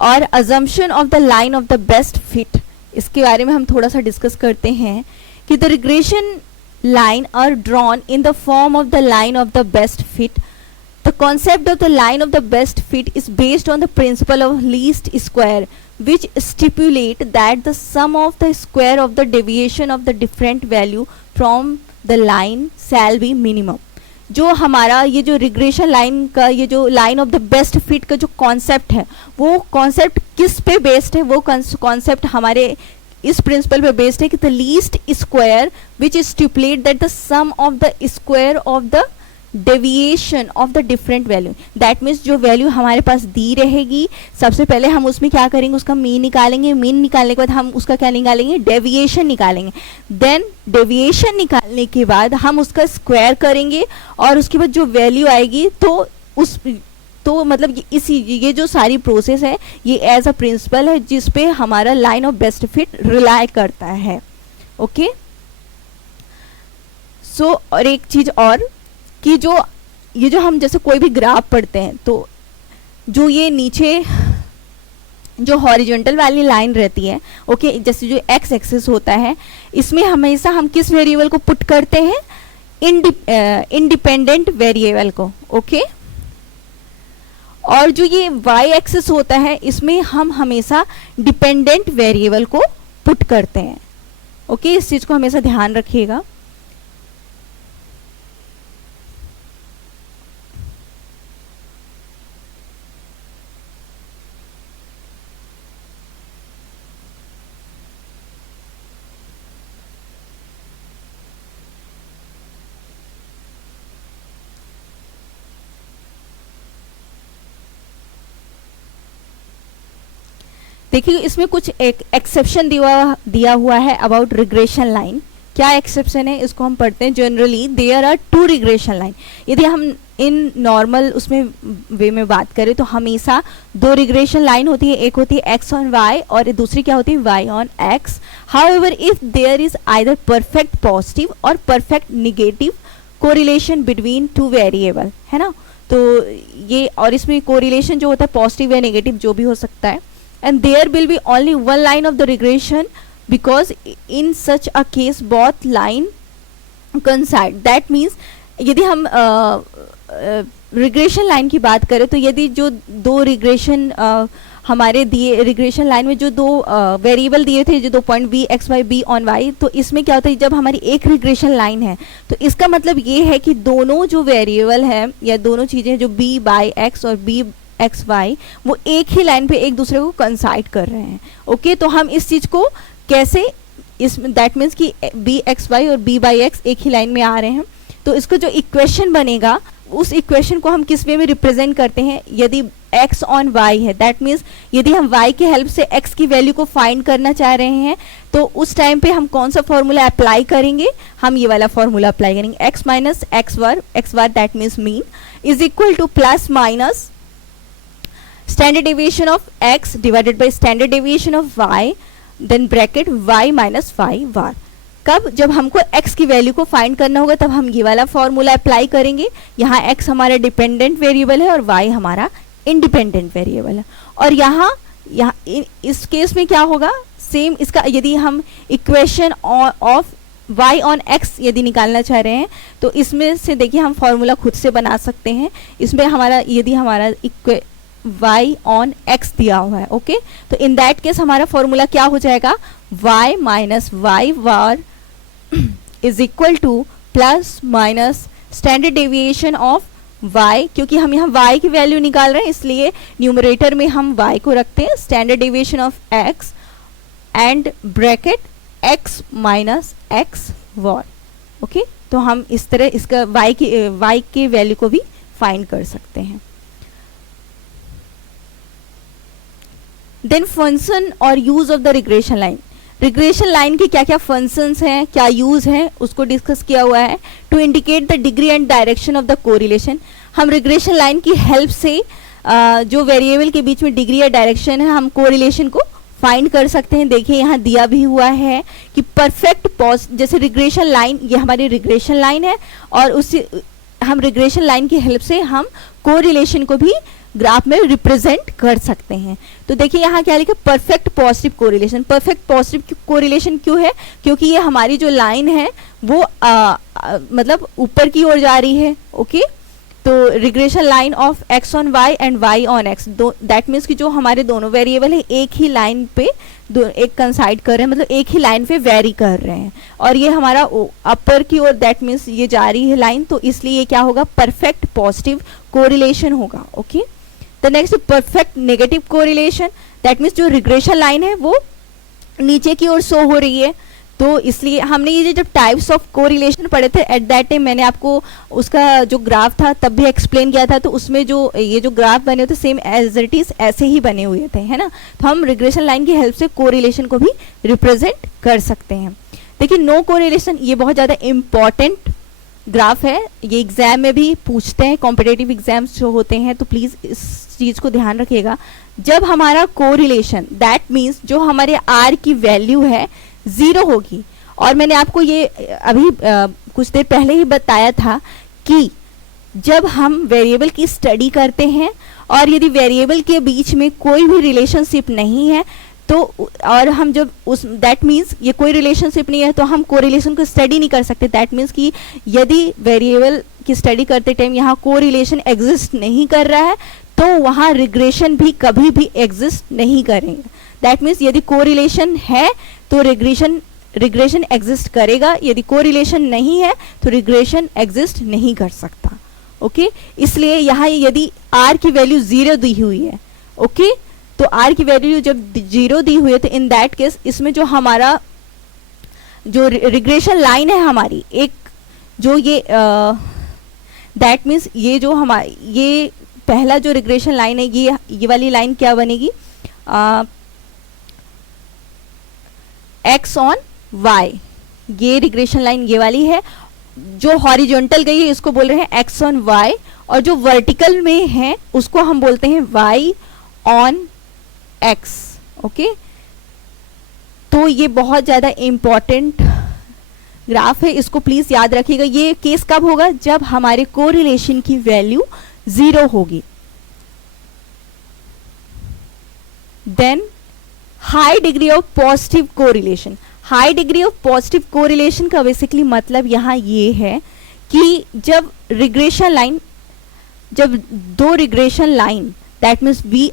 और assumption of the line of the best fit, इसके बारे में हम थोड़ा सा डिस्कस करते हैं कि the regression line are drawn in the form of the line of the best fit. The concept of the line of the best fit is based on the principle of least square which stipulate that the sum of the square of the deviation of the different value from the line shall be minimum. जो हमारा ये जो regression line का ये जो line of the best fit का जो concept है वो कॉन्सेप्ट किस पे बेस्ड है, वो कॉन्सेप्ट हमारे इस प्रिंसिपल पे बेस्ड है कि the least square which stipulate that the sum of the square of the deviation of the different value. That means जो वैल्यू हमारे पास दी रहेगी सबसे पहले हम उसमें क्या करेंगे, उसका मीन निकालेंगे. मीन निकालने के बाद हम उसका क्या निकालेंगे, डेविएशन निकालेंगे. देन डेविएशन निकालने के बाद हम उसका स्क्वायर करेंगे और उसके बाद जो वैल्यू आएगी तो मतलब ये जो सारी प्रोसेस है ये एज अ प्रिंसिपल है जिस पे हमारा line of best fit rely करता है. ओके सो और एक चीज और कि ये जो हम जैसे कोई भी ग्राफ पढ़ते हैं तो जो ये नीचे जो हॉरिजॉन्टल वाली लाइन रहती है, ओके जैसे जो एक्स एक्सिस होता है इसमें हमेशा हम किस वेरिएबल को पुट करते हैं, इंडिपेंडेंट वेरिएबल को. ओके और जो ये वाई एक्सिस होता है इसमें हम हमेशा डिपेंडेंट वेरिएबल को पुट करते हैं. ओके इस चीज को हमेशा ध्यान रखिएगा. देखिए इसमें कुछ एक एक्सेप्शन दिया हुआ है अबाउट रिग्रेशन लाइन. क्या एक्सेप्शन है इसको हम पढ़ते हैं. Generally there are 2 regression line. यदि हम इन नॉर्मल उसमें वे में बात करें तो हमेशा 2 रिग्रेशन लाइन होती है. एक होती है x ऑन y और दूसरी क्या होती है y on x. However if there is either perfect positive और perfect negative correlation between 2 variable, है ना. तो ये और इसमें कोरिलेशन जो होता है पॉजिटिव या नेगेटिव जो भी हो सकता है. And there will be only one line of the regression because in such a case both line coincide. That means यदि हम रिग्रेशन लाइन की बात करें तो यदि जो 2 रिग्रेशन हमारे दिए रिग्रेशन लाइन में जो 2 वेरिएबल दिए थे, जो 2 point b x y b on y, तो इसमें क्या होता है जब हमारी एक रिग्रेशन लाइन है तो इसका मतलब ये है कि दोनों जो वेरिएबल है या दोनों चीज़ें जो b बाई x और b एक्स वाई वो एक ही लाइन पे एक दूसरे को कंसाइड कर रहे हैं. ओके तो हम इस चीज़ को कैसे इसमें दैट मीन्स कि बी एक्स वाई और बी बाई एक्स एक ही लाइन में आ रहे हैं, तो इसको जो इक्वेशन बनेगा उस इक्वेशन को हम किस वे में रिप्रेजेंट करते हैं, यदि x ऑन y है, दैट मीन्स यदि हम y की हेल्प से x की वैल्यू को फाइंड करना चाह रहे हैं तो उस टाइम पे हम कौन सा फॉर्मूला अप्लाई करेंगे, हम ये वाला फॉर्मूला अप्लाई करेंगे, x minus x bar that means mean is equal to plus minus standard deviation of x divided by standard deviation of y then bracket y minus y bar. कब, जब हमको x की value को find करना होगा तब हम ये वाला फॉर्मूला अप्लाई करेंगे। यहाँ x हमारा डिपेंडेंट वेरिएबल है और y हमारा इंडिपेंडेंट वेरिएबल है। और यहाँ इस केस में क्या होगा, सेम इसका यदि हम equation of y on x यदि निकालना चाह रहे हैं तो इसमें से देखिए हम फॉर्मूला खुद से बना सकते हैं। इसमें हमारा यदि हमारा y ऑन x दिया हुआ है, ओके, तो इन दैट केस हमारा फॉर्मूला क्या हो जाएगा, y minus y bar is equal to plus minus standard deviation of y, क्योंकि हम यहाँ y की वैल्यू निकाल रहे हैं इसलिए न्यूमरेटर में हम y को रखते हैं, standard deviation of x and bracket x minus x bar. Okay, तो हम इस तरह इसका y के वैल्यू को भी फाइंड कर सकते हैं। देन फंक्शन और use of the regression line, regression line के क्या क्या फंक्शंस हैं, क्या यूज हैं, उसको डिस्कस किया हुआ है। To indicate the degree and direction of the correlation, हम रिग्रेशन लाइन की हेल्प से जो वेरिएबल के बीच में डिग्री या डायरेक्शन है हम कोरिलेशन को फाइंड कर सकते हैं। देखिए यहाँ दिया भी हुआ है कि परफेक्ट जैसे रिग्रेशन लाइन, ये हमारी रिग्रेशन लाइन है और उससे हम रिग्रेशन लाइन की हेल्प से हम कोरिलेशन को भी ग्राफ में रिप्रेजेंट कर सकते हैं। तो देखिए यहाँ क्या लिखा, perfect positive correlation. Perfect positive correlation क्यों है, क्योंकि ये हमारी जो लाइन है वो मतलब ऊपर की ओर जा रही है। ओके, तो regression line of x on y and y on x, that means कि जो हमारे दोनों वेरिएबल है एक ही लाइन पे एक कंसाइड कर रहे हैं, मतलब एक ही लाइन पे वेरी कर रहे हैं और ये हमारा अपर की ओर दैट मीन्स ये जा रही है लाइन, तो इसलिए ये क्या होगा, परफेक्ट पॉजिटिव कोरिलेशन होगा। Okay, the next perfect negative correlation, that means जो रिग्रेशन लाइन है वो नीचे की ओर शो हो रही है, तो इसलिए हमने ये जब टाइप्स ऑफ कोरिलेशन पढ़े थे एट दैट टाइम मैंने आपको उसका जो ग्राफ था तब भी एक्सप्लेन किया था, तो उसमें जो ये जो ग्राफ बने होते सेम एज इट इज ऐसे ही बने हुए थे, है ना। तो हम रिग्रेशन लाइन की हेल्प से कोरिलेशन को भी रिप्रेजेंट कर सकते हैं। देखिए नो कोरिलेशन, ये बहुत ज़्यादा इम्पॉर्टेंट ग्राफ है, ये एग्जाम में भी पूछते हैं, कॉम्पिटेटिव एग्जाम्स जो होते हैं, तो प्लीज़ इस चीज़ को ध्यान रखिएगा। जब हमारा कोरिलेशन दैट मीन्स जो हमारे आर की वैल्यू है ज़ीरो होगी, और मैंने आपको ये अभी कुछ देर पहले ही बताया था कि जब हम वेरिएबल की स्टडी करते हैं और यदि वेरिएबल के बीच में कोई भी रिलेशनशिप नहीं है तो, और हम जब उस दैट मीन्स ये कोई रिलेशनशिप नहीं है तो हम कोरिलेशन को स्टडी नहीं कर सकते। दैट मीन्स कि यदि वेरिएबल की स्टडी करते टाइम यहाँ कोरिलेशन एग्जिस्ट नहीं कर रहा है तो वहाँ रिग्रेशन भी कभी भी एग्जिस्ट नहीं करेंगे। दैट मीन्स यदि कोरिलेशन है तो रिग्रेशन एग्जिस्ट करेगा, यदि कोरिलेशन नहीं है तो रिग्रेशन एग्जिस्ट नहीं कर सकता। ओके, इसलिए यहाँ यदि r की वैल्यू 0 दी हुई है, ओके, तो r की वैल्यू जब 0 दी हुई है तो इन दैट केस इसमें जो हमारा जो रिग्रेशन लाइन है हमारी एक जो ये दैट मीन्स ये जो हमारी ये पहला जो रिग्रेशन लाइन है ये वाली लाइन क्या बनेगी, x ऑन y, ये रिग्रेशन लाइन ये वाली है। जो हॉरिजॉन्टल गई है इसको बोल रहे हैं x ऑन y, और जो वर्टिकल में है उसको हम बोलते हैं y ऑन x। ओके, तो ये बहुत ज़्यादा इम्पॉर्टेंट ग्राफ है, इसको प्लीज़ याद रखिएगा। ये केस कब होगा, जब हमारे कोरिलेशन की वैल्यू 0 होगी। Then high degree of positive correlation, high degree of positive correlation का बेसिकली मतलब यहाँ ये है कि जब रिग्रेशन लाइन, जब दो regression line that means b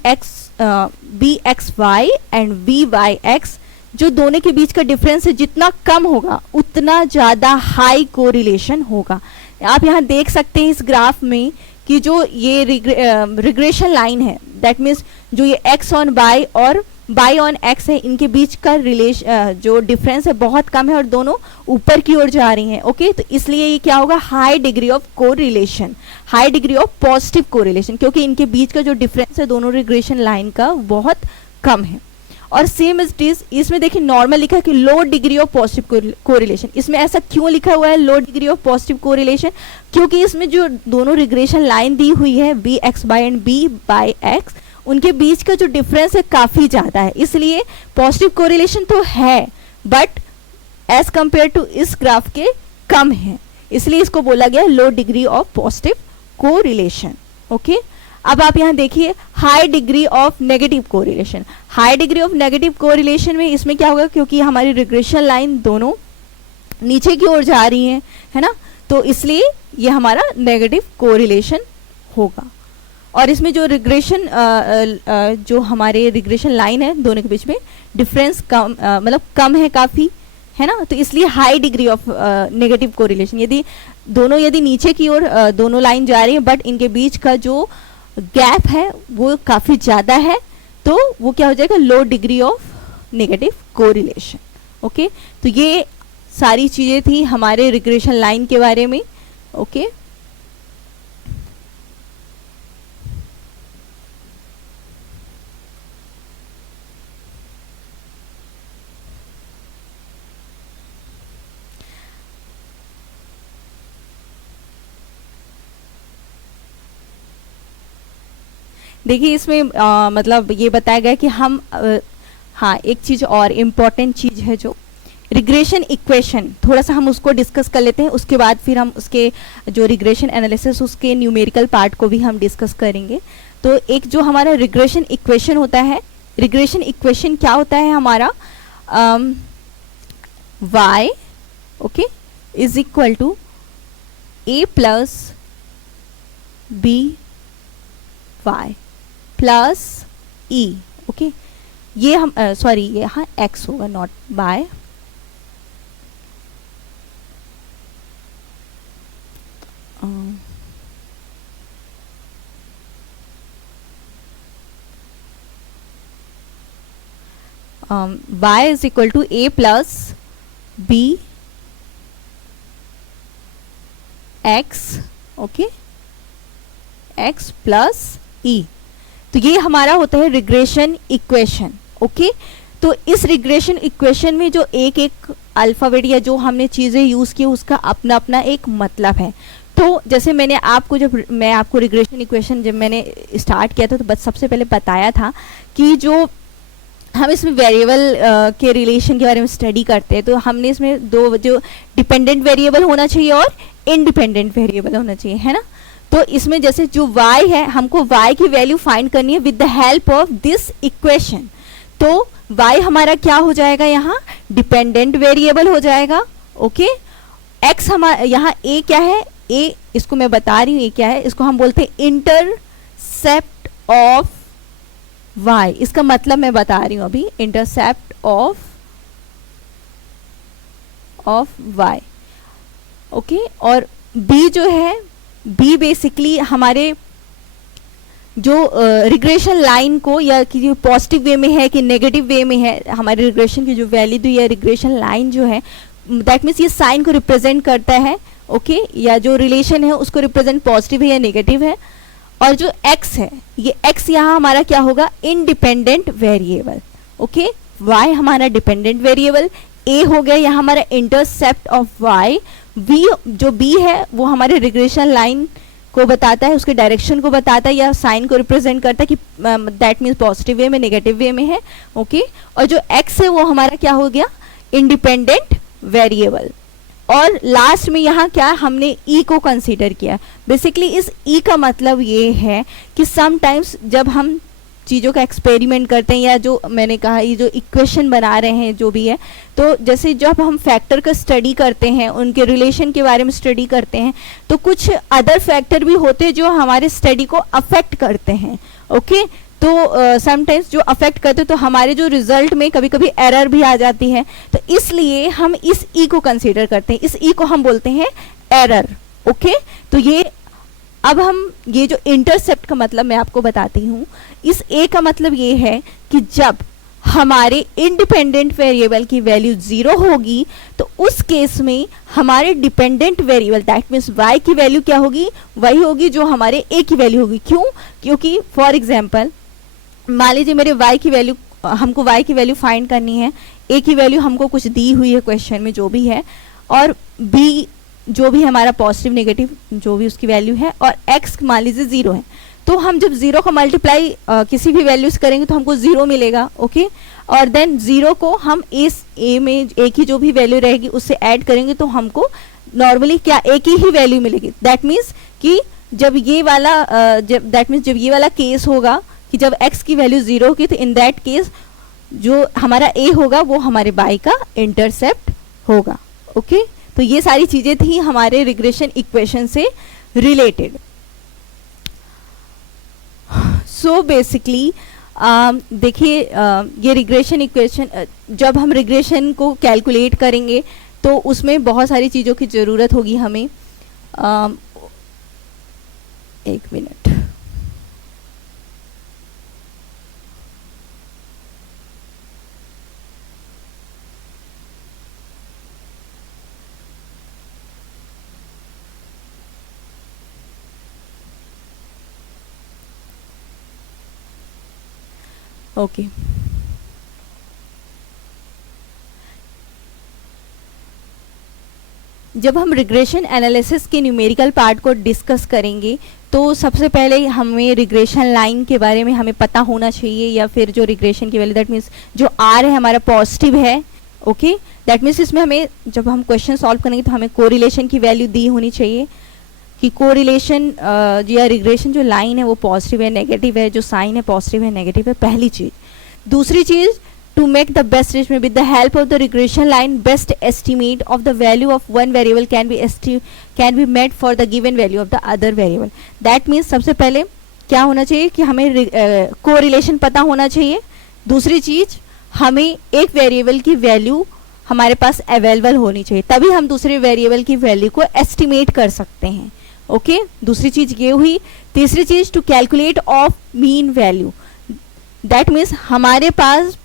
x y and b y x, जो दोनों के बीच का डिफरेंस है जितना कम होगा उतना ज़्यादा हाई कोरिलेशन होगा। आप यहाँ देख सकते हैं इस ग्राफ में कि जो ये रिग्रेशन लाइन है दैट मीन्स जो ये एक्स ऑन वाई और बाई ऑन एक्स है, इनके बीच का रिलेशन जो डिफरेंस है बहुत कम है और दोनों ऊपर की ओर जा रही हैं। ओके, तो इसलिए ये क्या होगा, high degree of correlation, high degree of positive correlation, क्योंकि इनके बीच का जो डिफरेंस है दोनों रिग्रेशन लाइन का बहुत कम है। और सेम इज इज इसमें देखिए नॉर्मल लिखा है कि low degree of positive correlation. इसमें ऐसा क्यों लिखा हुआ है low degree of positive correlation, क्योंकि इसमें जो दोनों रिग्रेशन लाइन दी हुई है b x y and b y x, उनके बीच का जो डिफरेंस है काफ़ी ज़्यादा है, इसलिए पॉजिटिव कोरिलेशन तो है बट एज कंपेयर टू इस ग्राफ के कम है, इसलिए इसको बोला गया low degree of positive correlation. Okay, अब आप यहाँ देखिए high degree of negative correlation. High degree of negative correlation में इसमें क्या होगा, क्योंकि हमारी रिग्रेशन लाइन दोनों नीचे की ओर जा रही हैं, है ना, तो इसलिए ये हमारा नेगेटिव कोरिलेशन होगा। और इसमें जो रिग्रेशन जो हमारे रिग्रेशन लाइन है दोनों के बीच में डिफरेंस कम मतलब कम है काफ़ी, है ना, तो इसलिए high degree of negative correlation. यदि नीचे की ओर दोनों लाइन जा रही है बट इनके बीच का जो गैप है वो काफ़ी ज़्यादा है, तो वो क्या हो जाएगा, low degree of negative correlation. Okay, तो ये सारी चीज़ें थी हमारे रिग्रेशन लाइन के बारे में। ओके, देखिए इसमें मतलब ये बताया गया कि हम हाँ एक चीज़ और इम्पॉर्टेंट चीज़ है जो रिग्रेशन इक्वेशन, थोड़ा सा हम उसको डिस्कस कर लेते हैं, उसके बाद फिर हम उसके जो रिग्रेशन एनालिसिस उसके न्यूमेरिकल पार्ट को भी हम डिस्कस करेंगे। तो एक जो हमारा रिग्रेशन इक्वेशन होता है, रिग्रेशन इक्वेशन क्या होता है हमारा, y okay is equal to a plus b y plus e. Okay, ये हम सॉरी ये हाँ x होगा not by y is equal to a plus b x okay x plus e। तो ये हमारा होता है रिग्रेशन इक्वेशन। ओके, तो इस रिग्रेशन इक्वेशन में जो एक एक अल्फ़ाबेट या जो हमने चीज़ें यूज़ की उसका अपना अपना एक मतलब है। तो जैसे मैंने आपको जब मैं आपको रिग्रेशन इक्वेशन जब मैंने स्टार्ट किया था तो बस सबसे पहले बताया था कि जो हम इसमें वेरिएबल के रिलेशन के बारे में स्टडी करते हैं, तो हमने इसमें दो जो डिपेंडेंट वेरिएबल होना चाहिए और इंडिपेंडेंट वेरिएबल होना चाहिए, है ना। तो इसमें जैसे जो y है हमको y की वैल्यू फाइंड करनी है with the help of this equation. तो y हमारा क्या हो जाएगा, यहाँ डिपेंडेंट वेरिएबल हो जाएगा। ओके, x हमारा यहाँ a क्या है, a इसको मैं बता रही हूँ ये क्या है, इसको हम बोलते हैं इंटरसेप्ट ऑफ y। इसका मतलब मैं बता रही हूँ अभी, इंटरसेप्ट ऑफ y। ओके, और b जो है, b बेसिकली हमारे जो रिग्रेशन लाइन को या कि पॉजिटिव वे में है कि नेगेटिव वे में है, हमारे रिग्रेशन की जो वैल्यू दी है रिग्रेशन लाइन जो है, दैट मीन्स ये साइन को रिप्रेजेंट करता है। ओके, या जो रिलेशन है उसको रिप्रेजेंट पॉजिटिव है या नेगेटिव है। और जो x है, ये x यहाँ हमारा क्या होगा, इंडिपेंडेंट वेरिएबल। ओके, y हमारा डिपेंडेंट वेरिएबल, a हो गया यहाँ हमारा इंटरसेप्ट ऑफ y, v जो b है वो हमारे रिग्रेशन लाइन को बताता है, उसके डायरेक्शन को बताता है या साइन को रिप्रेजेंट करता है कि दैट मीन्स पॉजिटिव वे में नेगेटिव वे में है। ओके, और जो x है वो हमारा क्या हो गया, इंडिपेंडेंट वेरिएबल। और लास्ट में यहाँ क्या हमने e को कंसीडर किया। बेसिकली इस e का मतलब ये है कि समटाइम्स जब हम चीज़ों का एक्सपेरिमेंट करते हैं या जो मैंने कहा ये जो इक्वेशन बना रहे हैं जो भी है, तो जैसे जब हम फैक्टर का स्टडी करते हैं, उनके रिलेशन के बारे में स्टडी करते हैं, तो कुछ अदर फैक्टर भी होते हैं जो हमारे स्टडी को अफेक्ट करते हैं। ओके, तो समटाइम्स जो अफेक्ट करते तो हमारे जो रिजल्ट में कभी कभी एरर भी आ जाती है, तो इसलिए हम इस ई को कंसीडर करते हैं, इस ई को हम बोलते हैं एरर। ओके, तो ये अब हम ये जो इंटरसेप्ट का मतलब मैं आपको बताती हूँ, इस ए का मतलब ये है कि जब हमारे इंडिपेंडेंट वेरिएबल की वैल्यू 0 होगी, तो उस केस में हमारे dependent variable that means y की वैल्यू क्या होगी, वही होगी जो हमारे a की वैल्यू होगी। क्यों? क्योंकि फॉर एग्जांपल मान लीजिए मेरे y की वैल्यू, हमको y की वैल्यू फाइंड करनी है, a की वैल्यू हमको कुछ दी हुई है क्वेश्चन में जो भी है, और b जो भी हमारा पॉजिटिव नेगेटिव जो भी उसकी वैल्यू है, और x मान लीजिए 0 है। तो हम जब 0 का मल्टीप्लाई किसी भी वैल्यू से करेंगे तो हमको 0 मिलेगा, ओके। और देन 0 को हम a में a की जो भी वैल्यू रहेगी उससे ऐड करेंगे तो हमको नॉर्मली क्या a की ही वैल्यू मिलेगी। दैट मीन्स कि जब ये वाला केस होगा कि जब x की वैल्यू 0 होगी, तो इन दैट केस जो हमारा a होगा वो हमारे y का इंटरसेप्ट होगा, ओके। तो ये सारी चीजें थी हमारे रिग्रेशन इक्वेशन से रिलेटेड। सो बेसिकली देखिए ये रिग्रेशन इक्वेशन, जब हम रिग्रेशन को कैलकुलेट करेंगे तो उसमें बहुत सारी चीज़ों की ज़रूरत होगी हमें। एक मिनट, ओके। जब हम रिग्रेशन एनालिसिस के न्यूमेरिकल पार्ट को डिस्कस करेंगे तो सबसे पहले हमें रिग्रेशन लाइन के बारे में हमें पता होना चाहिए, या फिर जो रिग्रेशन की वैल्यू दैट मीन्स जो आर है हमारा पॉजिटिव है, ओके। दैट मीन्स इसमें हमें जब हम क्वेश्चन सॉल्व करेंगे तो हमें कोरिलेशन की वैल्यू दी होनी चाहिए कि कोरिलेशन या रिग्रेशन जो लाइन है वो पॉजिटिव है नेगेटिव है, जो साइन है पॉजिटिव है नेगेटिव है, पहली चीज़। दूसरी चीज़, to make the best estimate with the help of the regression line, best estimate of the value of one variable can be made for the given value of the other variable. That means सबसे पहले क्या होना चाहिए कि हमें correlation पता होना चाहिए। दूसरी चीज़, हमें एक वेरिएबल की वैल्यू हमारे पास अवेलेबल होनी चाहिए, तभी हम दूसरे वेरिएबल की वैल्यू को एस्टिमेट कर सकते हैं, ओके। दूसरी चीज़ ये हुई। तीसरी चीज़, to calculate of mean value, that means हमारे पास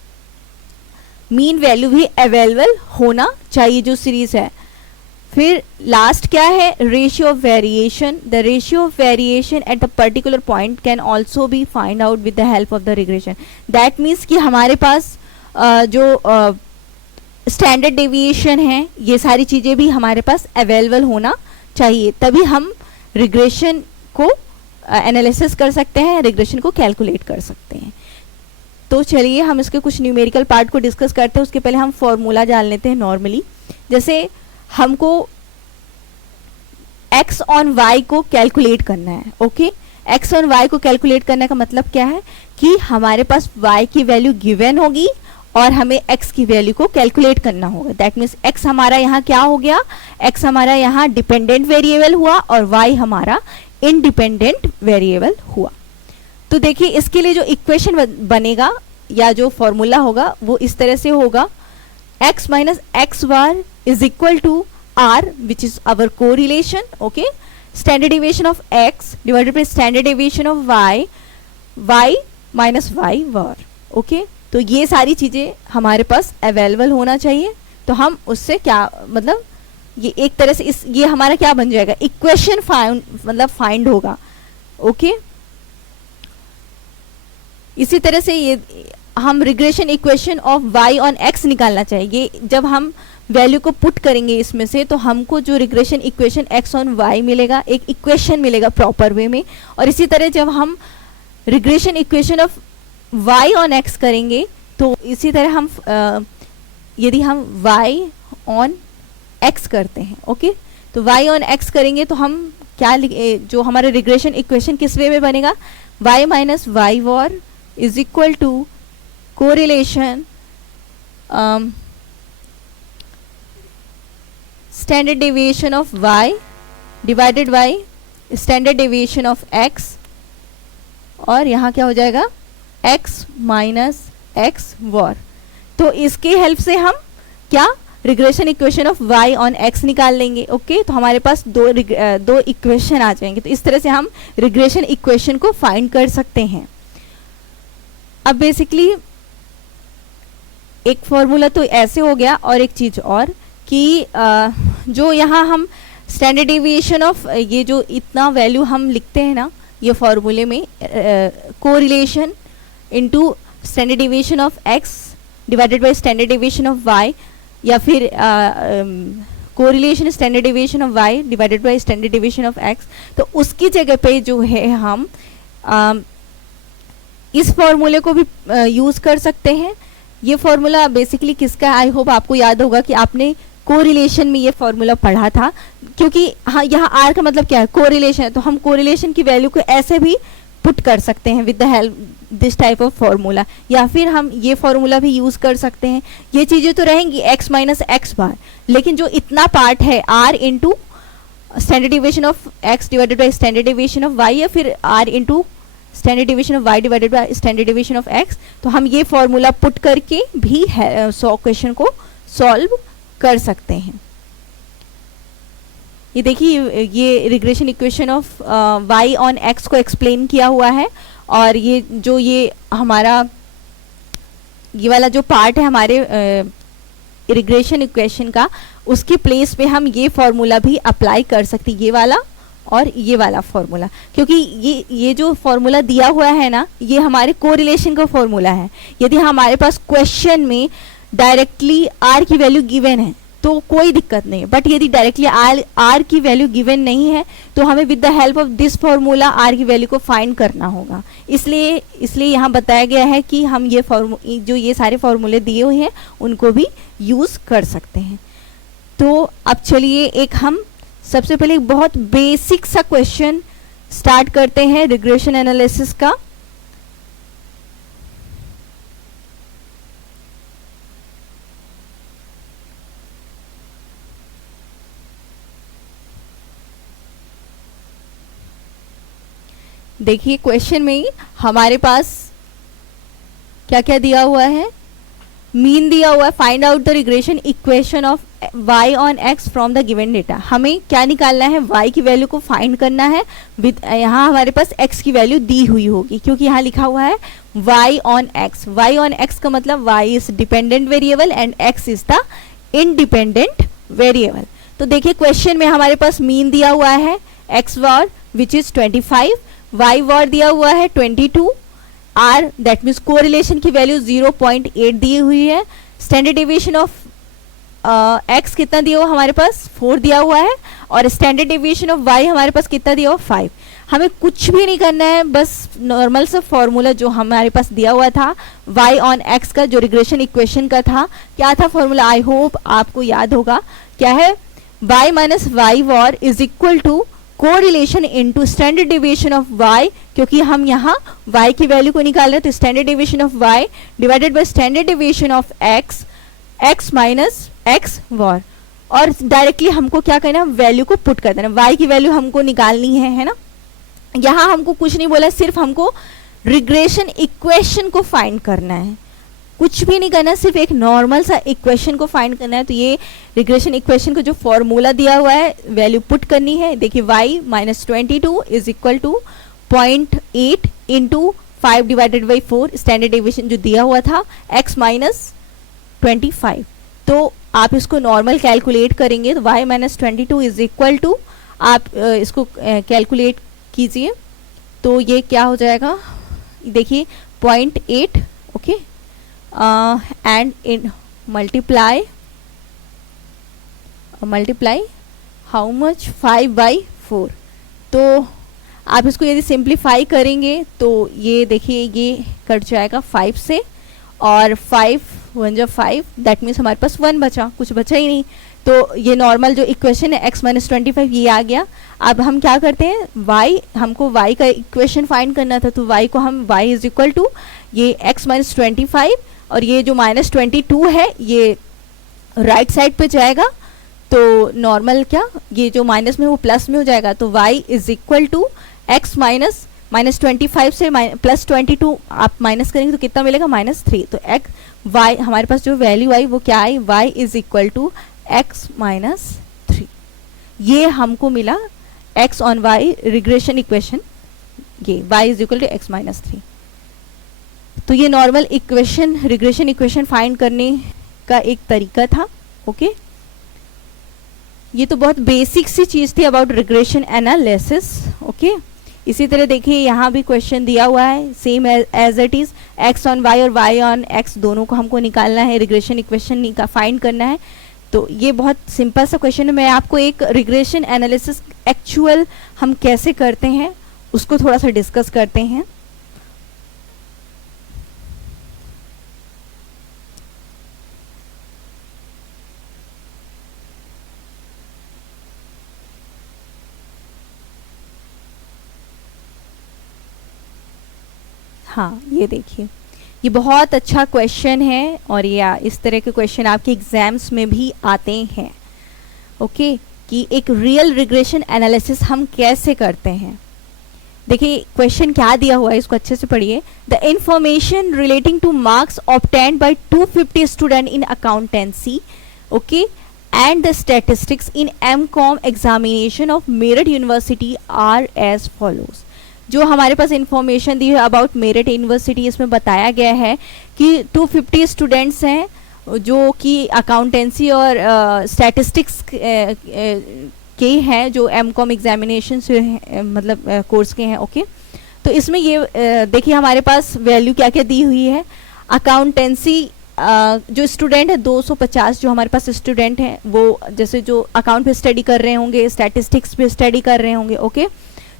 मीन वैल्यू भी अवेलेबल होना चाहिए जो सीरीज है। फिर लास्ट क्या है, ratio of variation. The ratio of variation at the particular point can also be find out with the help of the regression. That means कि हमारे पास जो स्टैंडर्ड डेविएशन है, ये सारी चीज़ें भी हमारे पास अवेलेबल होना चाहिए, तभी हम रिग्रेशन को एनालिसिस कर सकते हैं, रिग्रेशन को कैलकुलेट कर सकते हैं। तो चलिए हम इसके कुछ न्यूमेरिकल पार्ट को डिस्कस करते हैं। उसके पहले हम फॉर्मूला जान लेते हैं। नॉर्मली जैसे हमको x ऑन y को कैलकुलेट करना है, ओके। x ऑन y को कैलकुलेट करने का मतलब क्या है कि हमारे पास y की वैल्यू गिवन होगी और हमें x की वैल्यू को कैलकुलेट करना होगा। दैट मीन्स x हमारा यहाँ क्या हो गया, x हमारा यहाँ डिपेंडेंट वेरिएबल हुआ और y हमारा इंडिपेंडेंट वेरिएबल हुआ। तो देखिए इसके लिए जो इक्वेशन बनेगा या जो फॉर्मूला होगा वो इस तरह से होगा, x minus x bar is equal to r which is our correlation, okay. Standard deviation of x divided by standard deviation of y minus y bar, okay. तो ये सारी चीज़ें हमारे पास अवेलेबल होना चाहिए। तो हम उससे क्या मतलब ये एक तरह से ये हमारा क्या बन जाएगा, इक्वेशन फाइंड होगा, ओके। इसी तरह से ये हम regression equation of y on x निकालना चाहिए। जब हम वैल्यू को पुट करेंगे इसमें से तो हमको जो regression equation x on y मिलेगा, एक इक्वेशन मिलेगा प्रॉपर वे में। और इसी तरह जब हम regression equation of y on x करेंगे तो इसी तरह हम यदि हम y ऑन x करते हैं, ओके, तो y ऑन x करेंगे तो हम क्या जो हमारे रिग्रेशन इक्वेशन किस वे में बनेगा, y minus y war is equal to correlation standard deviation of y divided by standard deviation of x, और यहाँ क्या हो जाएगा x माइनस एक्स वॉर। तो इसके हेल्प से हम क्या regression equation of y on x निकाल लेंगे, ओके। तो हमारे पास दो इक्वेशन आ जाएंगे। तो इस तरह से हम रिग्रेशन इक्वेशन को फाइंड कर सकते हैं। अब बेसिकली एक फॉर्मूला तो ऐसे हो गया, और एक चीज़ और कि जो यहाँ हम स्टैंडर्ड डेविएशन ऑफ ये जो इतना वैल्यू हम लिखते हैं ना ये फॉर्मूले में, correlation into standard deviation of x divided by standard deviation of y, या फिर correlation standard deviation of y divided by standard deviation of x, तो उसकी जगह पे जो है हम इस फॉर्मूले को भी यूज़ कर सकते हैं। ये फॉर्मूला बेसिकली किसका, आई होप आपको याद होगा कि आपने कोरिलेशन में ये फॉर्मूला पढ़ा था, क्योंकि हाँ यहाँ आर का मतलब क्या है, कोरिलेशन है, तो हम कोरिलेशन की वैल्यू को ऐसे भी पुट कर सकते हैं with the help this type of formula, या फिर हम ये फॉर्मूला भी यूज़ कर सकते हैं। ये चीज़ें तो रहेंगी x माइनस एक्स बार, लेकिन जो इतना पार्ट है r into standard deviation of x divided by standard deviation of y, या फिर r into standard deviation of y divided by standard deviation of x, तो हम ये फॉर्मूला पुट करके भी क्वेश्चन को सॉल्व कर सकते हैं। ये देखिए ये regression equation of y on x को एक्सप्लेन किया हुआ है, और ये जो ये हमारा ये वाला जो पार्ट है हमारे रिग्रेशन इक्वेशन का, उसकी प्लेस पे हम ये फॉर्मूला भी अप्लाई कर सकते हैं, ये वाला और ये वाला फॉर्मूला, क्योंकि ये जो फॉर्मूला दिया हुआ है ना ये हमारे कोरिलेशन का फॉर्मूला है। यदि हमारे पास क्वेश्चन में डायरेक्टली r की वैल्यू गिवन है तो कोई दिक्कत नहीं है, बट यदि डायरेक्टली r की वैल्यू गिवन नहीं है तो हमें with the help of this formula r की वैल्यू को फाइंड करना होगा। इसलिए यहाँ बताया गया है कि हम ये जो ये सारे फॉर्मूले दिए हुए हैं उनको भी यूज़ कर सकते हैं। तो अब चलिए एक हम सबसे पहले एक बहुत बेसिक सा क्वेश्चन स्टार्ट करते हैं रिग्रेशन एनालिसिस का। देखिए क्वेश्चन में ही हमारे पास क्या क्या दिया हुआ है, मीन दिया हुआ है, find out the regression equation of y on x from the given data. हमें क्या निकालना है, y की वैल्यू को फाइंड करना है विद, यहाँ हमारे पास x की वैल्यू दी हुई होगी क्योंकि यहाँ लिखा हुआ है y on x। y on x का मतलब y is dependent variable and x is the independent variable. तो देखिए क्वेश्चन में हमारे पास मीन दिया हुआ है x war which is 25, y war दिया हुआ है 22, r दैट मीन्स कोरिलेशन की वैल्यू 0.8 दी हुई है, स्टैंडर्ड डेविएशन ऑफ x कितना दिया हुआ हमारे पास 4 दिया हुआ है, और स्टैंडर्ड डेविएशन ऑफ y हमारे पास कितना दिया हुआ 5। हमें कुछ भी नहीं करना है, बस नॉर्मल सा फॉर्मूला जो हमारे पास दिया हुआ था y ऑन x का जो रिग्रेशन इक्वेशन का था, क्या था फॉर्मूला, आई होप आपको याद होगा, क्या है, y minus y bar is equal to correlation into standard deviation of y, क्योंकि हम यहाँ y की वैल्यू को निकाल रहे हैं, तो standard deviation of y divided by standard deviation of x minus x war, और डायरेक्टली हमको क्या करना है, वैल्यू को पुट कर देना, y की वैल्यू हमको निकालनी है ना। यहाँ हमको कुछ नहीं बोला, सिर्फ हमको रिग्रेशन इक्वेशन को फाइंड करना है, कुछ भी नहीं करना है, सिर्फ एक नॉर्मल सा इक्वेशन को फाइंड करना है। तो ये रिग्रेशन इक्वेशन का जो फॉर्मूला दिया हुआ है वैल्यू पुट करनी है। देखिए y minus 22 is equal to 0.8 into 5 divided by 4, standard deviation जो दिया हुआ था x माइनस 25। तो आप इसको नॉर्मल कैलकुलेट करेंगे तो y minus 22 is equal to, आप इसको कैलकुलेट कीजिए तो ये क्या हो जाएगा, देखिए 0.8, okay, and in multiply how much 5/4। तो आप इसको यदि सिंप्लीफाई करेंगे तो ये देखिए ये कट जाएगा 5 से, और 5 1 जब 5 दैट मीन्स हमारे पास 1 बचा, कुछ बचा ही नहीं। तो ये नॉर्मल जो इक्वेशन है x माइनस 25 ये आ गया। अब हम क्या करते हैं, y, हमको y का इक्वेशन फाइंड करना था, तो y को हम y इज इक्वल टू ये x माइनस 25, और ये जो माइनस 22 है ये राइट साइड पे जाएगा, तो नॉर्मल क्या, ये जो माइनस में वो प्लस में हो जाएगा, तो y is equal to x minus 25 से प्लस 22 आप माइनस करेंगे तो कितना मिलेगा, -3। तो y हमारे पास जो वैल्यू आई वो क्या आई, y is equal to x minus 3। ये हमको मिला x on y regression equation, ये y is equal to x minus 3। तो ये normal equation, regression equation find करने का एक तरीका था। ओके, ये तो बहुत बेसिक सी चीज़ थी अबाउट रिग्रेशन एनालिसिस। ओके, इसी तरह देखिए यहाँ भी क्वेश्चन दिया हुआ है same as it is, x on y और वाई ऑन एक्स दोनों को हमको निकालना है, रिग्रेशन इक्वेशन का फाइंड करना है। तो ये बहुत सिंपल सा क्वेश्चन है। मैं आपको एक रिग्रेशन एनालिसिस एक्चुअल हम कैसे करते हैं उसको थोड़ा सा डिस्कस करते हैं। हाँ, ये देखिए, ये बहुत अच्छा क्वेश्चन है और या इस तरह के क्वेश्चन आपके एग्जाम्स में भी आते हैं। ओके, कि एक रियल रिग्रेशन एनालिसिस हम कैसे करते हैं। देखिए क्वेश्चन क्या दिया हुआ है, इसको अच्छे से पढ़िए। The information relating to marks obtained by 250 student in accountancy, okay, and the statistics in MCom examination of Meerut university are as follows. जो हमारे पास इंफॉर्मेशन दी है अबाउट मेरठ यूनिवर्सिटी, इसमें बताया गया है कि 250 स्टूडेंट्स हैं जो कि अकाउंटेंसी और स्टैटिस्टिक्स के हैं, जो एमकॉम एग्जामिनेशन से मतलब कोर्स के हैं। ओके, तो इसमें ये देखिए हमारे पास वैल्यू क्या क्या दी हुई है। अकाउंटेंसी जो स्टूडेंट है 250 जो हमारे पास स्टूडेंट हैं, वो जैसे जो अकाउंट पे स्टडी कर रहे होंगे, स्टैटिस्टिक्स पे स्टडी कर रहे होंगे। ओके,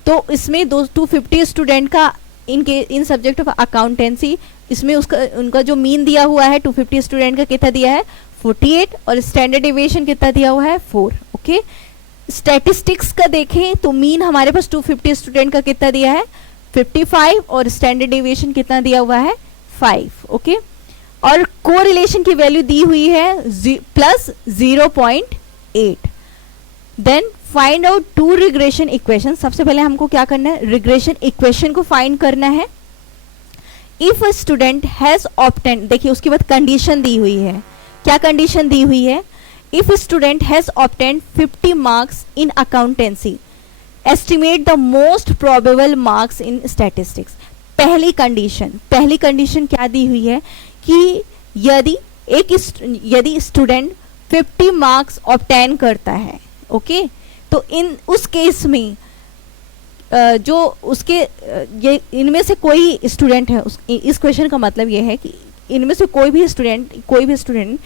तो इसमें 250 स्टूडेंट का इन सब्जेक्ट ऑफ अकाउंटेंसी, इसमें उसका उनका जो मीन दिया हुआ है 250 स्टूडेंट का कितना दिया है 48, और स्टैंडर्ड डिविएशन कितना दिया हुआ है 4। ओके, स्टैटिस्टिक्स का देखें तो मीन हमारे पास 250 स्टूडेंट का कितना दिया है 55, और स्टैंडर्ड डिविएशन कितना दिया हुआ है 5। ओके, और कोरिलेशन की वैल्यू दी हुई है plus 0.8। Then find out two regression equation. सबसे पहले हमको क्या करना है, रिग्रेशन इक्वेशन को फाइंड करना है। If a student has obtained, देखिए उसके बाद कंडीशन दी हुई है। क्या कंडीशन दी हुई है, if a student has obtained 50 marks in accountancy, estimate the most probable marks in statistics. पहली कंडीशन क्या दी हुई है कि यदि स्टूडेंट 50 मार्क्स ऑब्टेन करता है, ओके, तो उस केस में जो उसके ये इनमें से कोई स्टूडेंट है, इस क्वेश्चन का मतलब ये है कि इनमें से कोई भी स्टूडेंट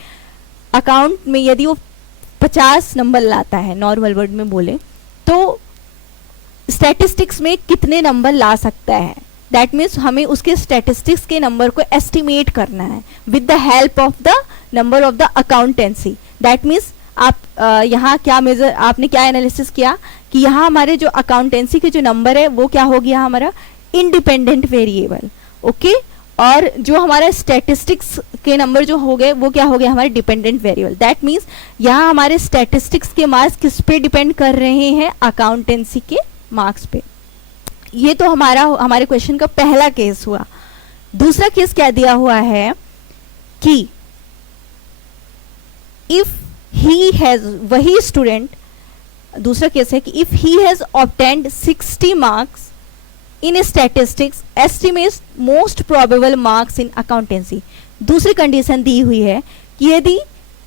अकाउंट में यदि वो 50 नंबर लाता है, नॉर्मल वर्ड में बोले तो स्टैटिस्टिक्स में कितने नंबर ला सकता है, दैट मीन्स हमें उसके स्टैटिस्टिक्स के नंबर को एस्टिमेट करना है with the help of the number of the accountancy. That means आप यहाँ आपने क्या एनालिसिस किया कि यहाँ हमारे जो अकाउंटेंसी के जो नंबर है वो क्या हो गया हमारा इंडिपेंडेंट वेरिएबल। ओके, और जो हमारा स्टैटिस्टिक्स के नंबर जो हो गए वो क्या हो गया हमारे डिपेंडेंट वेरिएबल। दैट मीन्स यहाँ हमारे स्टैटिस्टिक्स के मार्क्स किस पे डिपेंड कर रहे हैं, अकाउंटेंसी के मार्क्स पे। ये तो हमारे क्वेश्चन का पहला केस हुआ। दूसरा केस क्या दिया हुआ है कि इफ ही हैज, वही स्टूडेंट, दूसरा केस है कि if he has obtained 60 marks in statistics, estimates most probable marks in accountancy. दूसरी कंडीशन दी हुई है कि यदि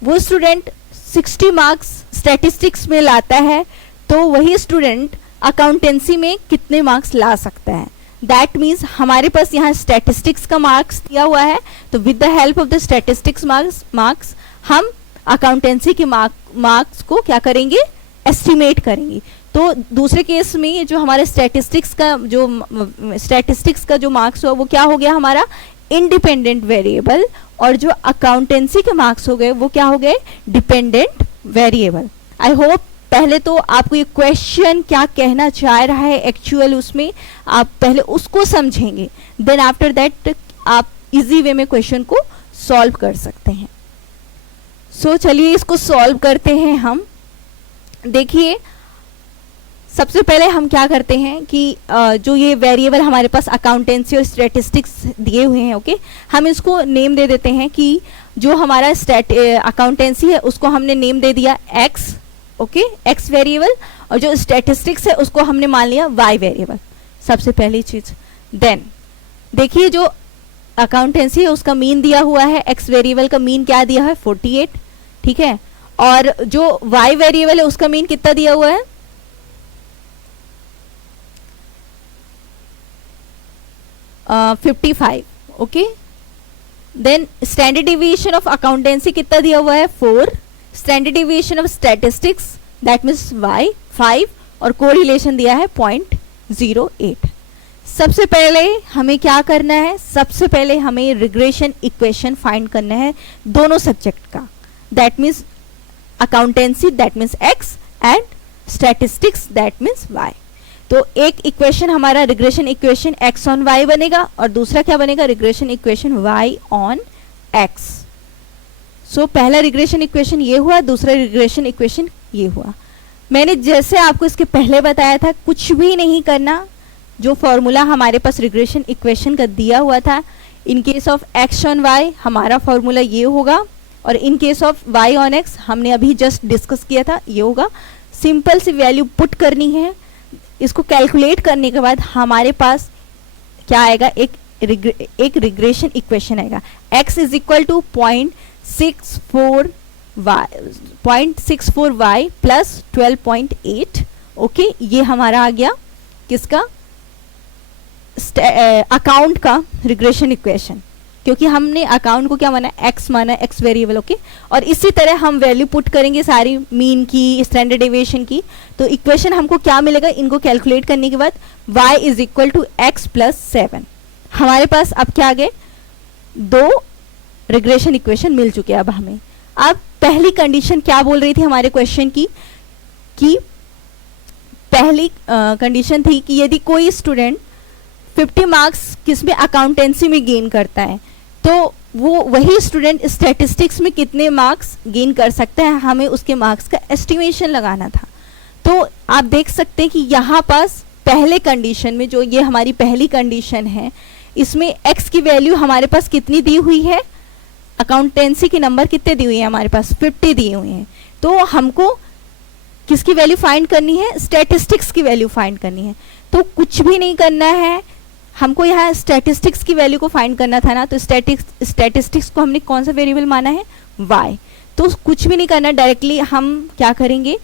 वो स्टूडेंट 60 मार्क्स स्टैटिस्टिक्स में लाता है तो वही स्टूडेंट अकाउंटेंसी में कितने मार्क्स ला सकता है। दैट मीन्स हमारे पास यहाँ स्टैटिस्टिक्स का मार्क्स दिया हुआ है, तो with the help of the statistics marks हम अकाउंटेंसी के मार्क्स को क्या करेंगे, एस्टिमेट करेंगे। तो दूसरे केस में जो हमारे स्टैटिस्टिक्स का जो मार्क्स हुआ वो क्या हो गया हमारा इंडिपेंडेंट वेरिएबल, और जो अकाउंटेंसी के मार्क्स हो गए वो क्या हो गए डिपेंडेंट वेरिएबल। आई होप पहले तो आपको ये क्वेश्चन क्या कहना चाह रहा है एक्चुअल, उसमें आप पहले उसको समझेंगे, देन आफ्टर दैट आप इजी वे में क्वेश्चन को सॉल्व कर सकते हैं। सो चलिए इसको सॉल्व करते हैं हम। देखिए सबसे पहले हम क्या करते हैं कि जो ये वेरिएबल हमारे पास अकाउंटेंसी और स्टैटिस्टिक्स दिए हुए हैं, ओके, हम इसको नेम दे देते हैं कि जो हमारा अकाउंटेंसी है उसको हमने नेम दे दिया एक्स, ओके, एक्स वेरिएबल, और जो स्टैटिस्टिक्स है उसको हमने मान लिया वाई वेरिएबल, सबसे पहली चीज। देन देखिए जो अकाउंटेंसी है उसका मीन दिया हुआ है, एक्स वेरिएबल का मीन क्या दिया है 48, ठीक है, और जो वाई वेरिएबल है उसका मीन कितना दिया हुआ है 55, okay. Then standard deviation of accountancy कितना दिया हुआ है 4, standard deviation of statistics that means y 5, और कोरिलेशन दिया है 0.08। सबसे पहले हमें क्या करना है, सबसे पहले हमें रिग्रेशन इक्वेशन फाइंड करना है दोनों सब्जेक्ट का, that means accountancy that means X and statistics that means Y. तो एक इक्वेशन हमारा regression equation X on Y बनेगा और दूसरा क्या बनेगा regression equation Y on X. So पहला रिग्रेशन इक्वेशन ये हुआ, दूसरा रिग्रेशन इक्वेशन ये हुआ। मैंने जैसे आपको इसके पहले बताया था कुछ भी नहीं करना, जो फॉर्मूला हमारे पास रिग्रेशन इक्वेशन का दिया हुआ था, in case of x on y हमारा फॉर्मूला ये होगा, और in case of y on x हमने अभी जस्ट डिस्कस किया था ये होगा। सिंपल सी वैल्यू पुट करनी है, इसको कैलकुलेट करने के बाद हमारे पास क्या आएगा, एक रिग्रेशन इक्वेशन आएगा, x is equal to 0.64y plus 12.8, okay. ये हमारा आ गया किसका, अकाउंट का रिग्रेशन इक्वेशन, क्योंकि हमने अकाउंट को क्या माना x माना, x वेरिएबल, ओके। और इसी तरह हम वैल्यू पुट करेंगे सारी मीन की, स्टैंडर्ड डेविएशन की, तो इक्वेशन हमको क्या मिलेगा, इनको कैलकुलेट करने के बाद y is equal to x plus 7। हमारे पास अब क्या आ गए, दो रिग्रेशन इक्वेशन मिल चुके हैं अब हमें। अब पहली कंडीशन क्या बोल रही थी हमारे क्वेश्चन की, कि पहली कंडीशन थी कि यदि कोई स्टूडेंट 50 मार्क्स किसमें अकाउंटेंसी में गेन करता है तो वो वही स्टूडेंट स्टैटिस्टिक्स में कितने मार्क्स गेन कर सकता है, हमें उसके मार्क्स का एस्टिमेशन लगाना था। तो आप देख सकते हैं कि यहाँ पास पहले कंडीशन में, जो ये हमारी पहली कंडीशन है, इसमें x की वैल्यू हमारे पास कितनी दी हुई है, अकाउंटेंसी के नंबर कितने दिए हुए हैं हमारे पास 50 दिए हुए हैं। तो हमको किसकी वैल्यू फाइंड करनी है, स्टैटिस्टिक्स की वैल्यू फाइंड करनी है। तो कुछ भी नहीं करना है, हमको यहाँ स्टैटिस्टिक्स की वैल्यू को फाइंड करना था ना, तो स्टैटिस्टिक्स को हमने कौन सा वेरिएबल माना है y। तो कुछ भी नहीं करना, डायरेक्टली हम क्या करेंगे,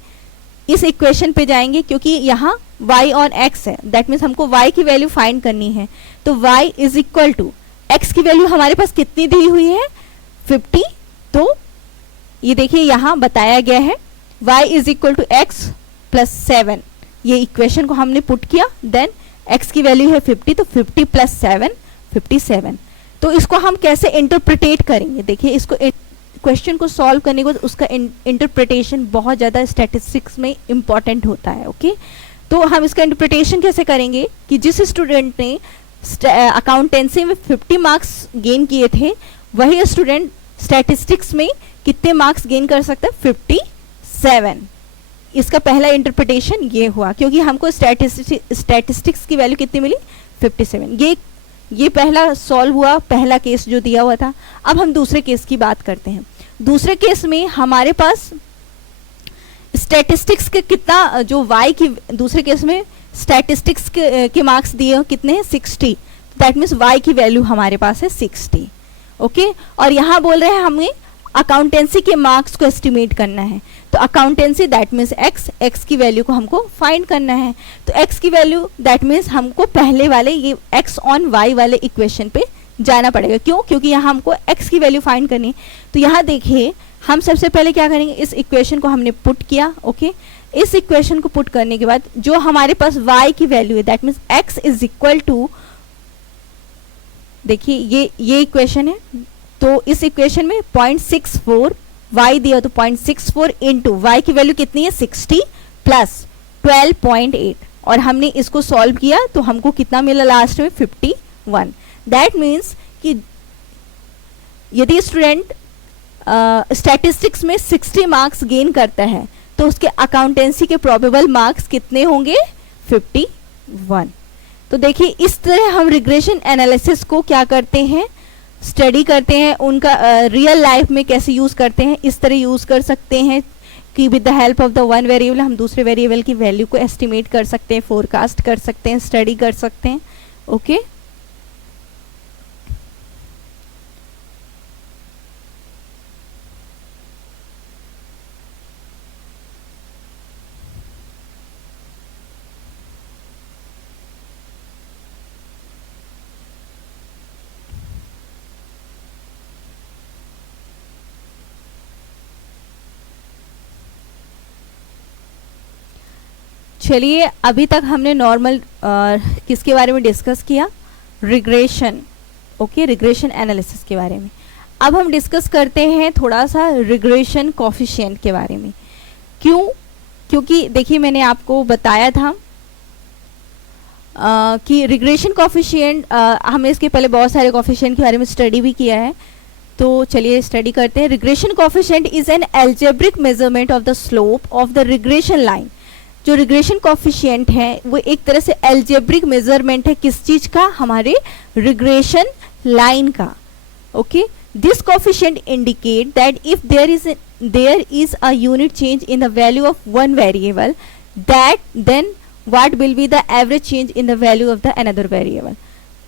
इस इक्वेशन पे जाएंगे, क्योंकि यहाँ y ऑन x है, दैट मीन्स हमको y की वैल्यू फाइंड करनी है। तो y is equal to x की वैल्यू हमारे पास कितनी दी हुई है 50, तो ये देखिए यहाँ बताया गया है y is equal to x plus 7, ये इक्वेशन को हमने पुट किया, देन x की वैल्यू है 50, तो 50 प्लस 7 57। तो इसको हम कैसे इंटरप्रिटेट करेंगे, देखिए इसको क्वेश्चन को सॉल्व करने के बाद उसका इंटरप्रिटेशन बहुत ज़्यादा स्टैटिस्टिक्स में इम्पॉर्टेंट होता है, ओके। तो हम इसका इंटरप्रिटेशन कैसे करेंगे कि जिस स्टूडेंट ने अकाउंटेंसी में 50 मार्क्स गेन किए थे, वही स्टूडेंट स्टैटिस्टिक्स में कितने मार्क्स गेन कर सकता है 57। इसका पहला इंटरप्रिटेशन ये हुआ, क्योंकि हमको स्टैटिस्टिक्स की वैल्यू कितनी मिली 57। ये पहला सॉल्व हुआ, पहला केस जो दिया हुआ था। अब हम दूसरे केस की बात करते हैं। दूसरे केस में हमारे पास स्टैटिस्टिक्स के कितना, जो y की, दूसरे केस में स्टैटिस्टिक्स के मार्क्स दिए कितने हैं 60, दैट मीन्स y की वैल्यू हमारे पास है 60, ओके। और यहाँ बोल रहे हैं हमें अकाउंटेंसी के मार्क्स को एस्टिमेट करना है, तो अकाउंटेंसी दैट मीन्स x की वैल्यू को हमको फाइंड करना है। तो x की वैल्यू दैट मीन्स हमको पहले वाले ये x ऑन y वाले इक्वेशन पे जाना पड़ेगा। क्यों, क्योंकि यहाँ हमको x की वैल्यू फाइंड करनी है। तो यहाँ देखिए हम सबसे पहले क्या करेंगे, इस इक्वेशन को हमने पुट किया, ओके। इस इक्वेशन को पुट करने के बाद जो हमारे पास y की वैल्यू है that means x is equal to, देखिए ये इक्वेशन है, तो इस इक्वेशन में 0.64 y दिया, तो 0.64 इंटू y की वैल्यू कितनी है 60 प्लस 12.8, और हमने इसको सॉल्व किया तो हमको कितना मिला लास्ट में 51। दैट मीन्स कि यदि स्टूडेंट स्टैटिस्टिक्स में 60 मार्क्स गेन करता है तो उसके अकाउंटेंसी के प्रोबेबल मार्क्स कितने होंगे 51। तो देखिए इस तरह हम रिग्रेशन एनालिसिस को क्या करते हैं, स्टडी करते हैं, उनका रियल लाइफ में कैसे यूज़ करते हैं। इस तरह यूज़ कर सकते हैं कि with the help of the one variable हम दूसरे वेरिएबल की वैल्यू को एस्टिमेट कर सकते हैं, फोरकास्ट कर सकते हैं, स्टडी कर सकते हैं, ओके। चलिए अभी तक हमने नॉर्मल किसके बारे में डिस्कस किया, रिग्रेशन, ओके, रिग्रेशन एनालिसिस के बारे में। अब हम डिस्कस करते हैं थोड़ा सा रिग्रेशन कोफिशिएंट के बारे में। क्यों? क्योंकि देखिए मैंने आपको बताया था कि रिग्रेशन कोफिशिएंट, हमने इसके पहले बहुत सारे कोफिशिएंट के बारे में स्टडी भी किया है, तो चलिए स्टडी करते हैं। Regression coefficient is an algebraic measurement of the slope of the regression line. जो रिग्रेशन कोफिशिएंट है वो एक तरह से एल्जेब्रिक मेजरमेंट है किस चीज का, हमारे रिग्रेशन लाइन का, okay. This coefficient indicate that if there is a unit change in the value of one variable, that then what will be the average change in the value of the another variable।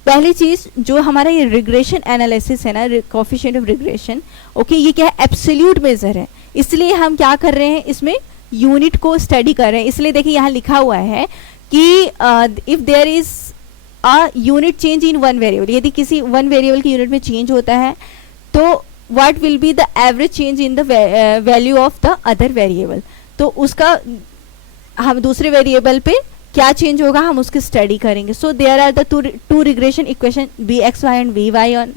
पहली चीज जो हमारा ये regression analysis है ना, coefficient of regression, okay, ये क्या है, एब्सोल्यूट मेजर है। इसलिए हम क्या कर रहे हैं, इसमें यूनिट को स्टडी कर रहे हैं। इसलिए देखिए यहाँ लिखा हुआ है कि if there is a unit change in one variable, यदि किसी वन वेरिएबल की यूनिट में चेंज होता है तो what will be the average change in the value of the other variable। तो उसका हम दूसरे वेरिएबल पे क्या चेंज होगा हम उसकी स्टडी करेंगे। So there are the two regression equation bxy and by on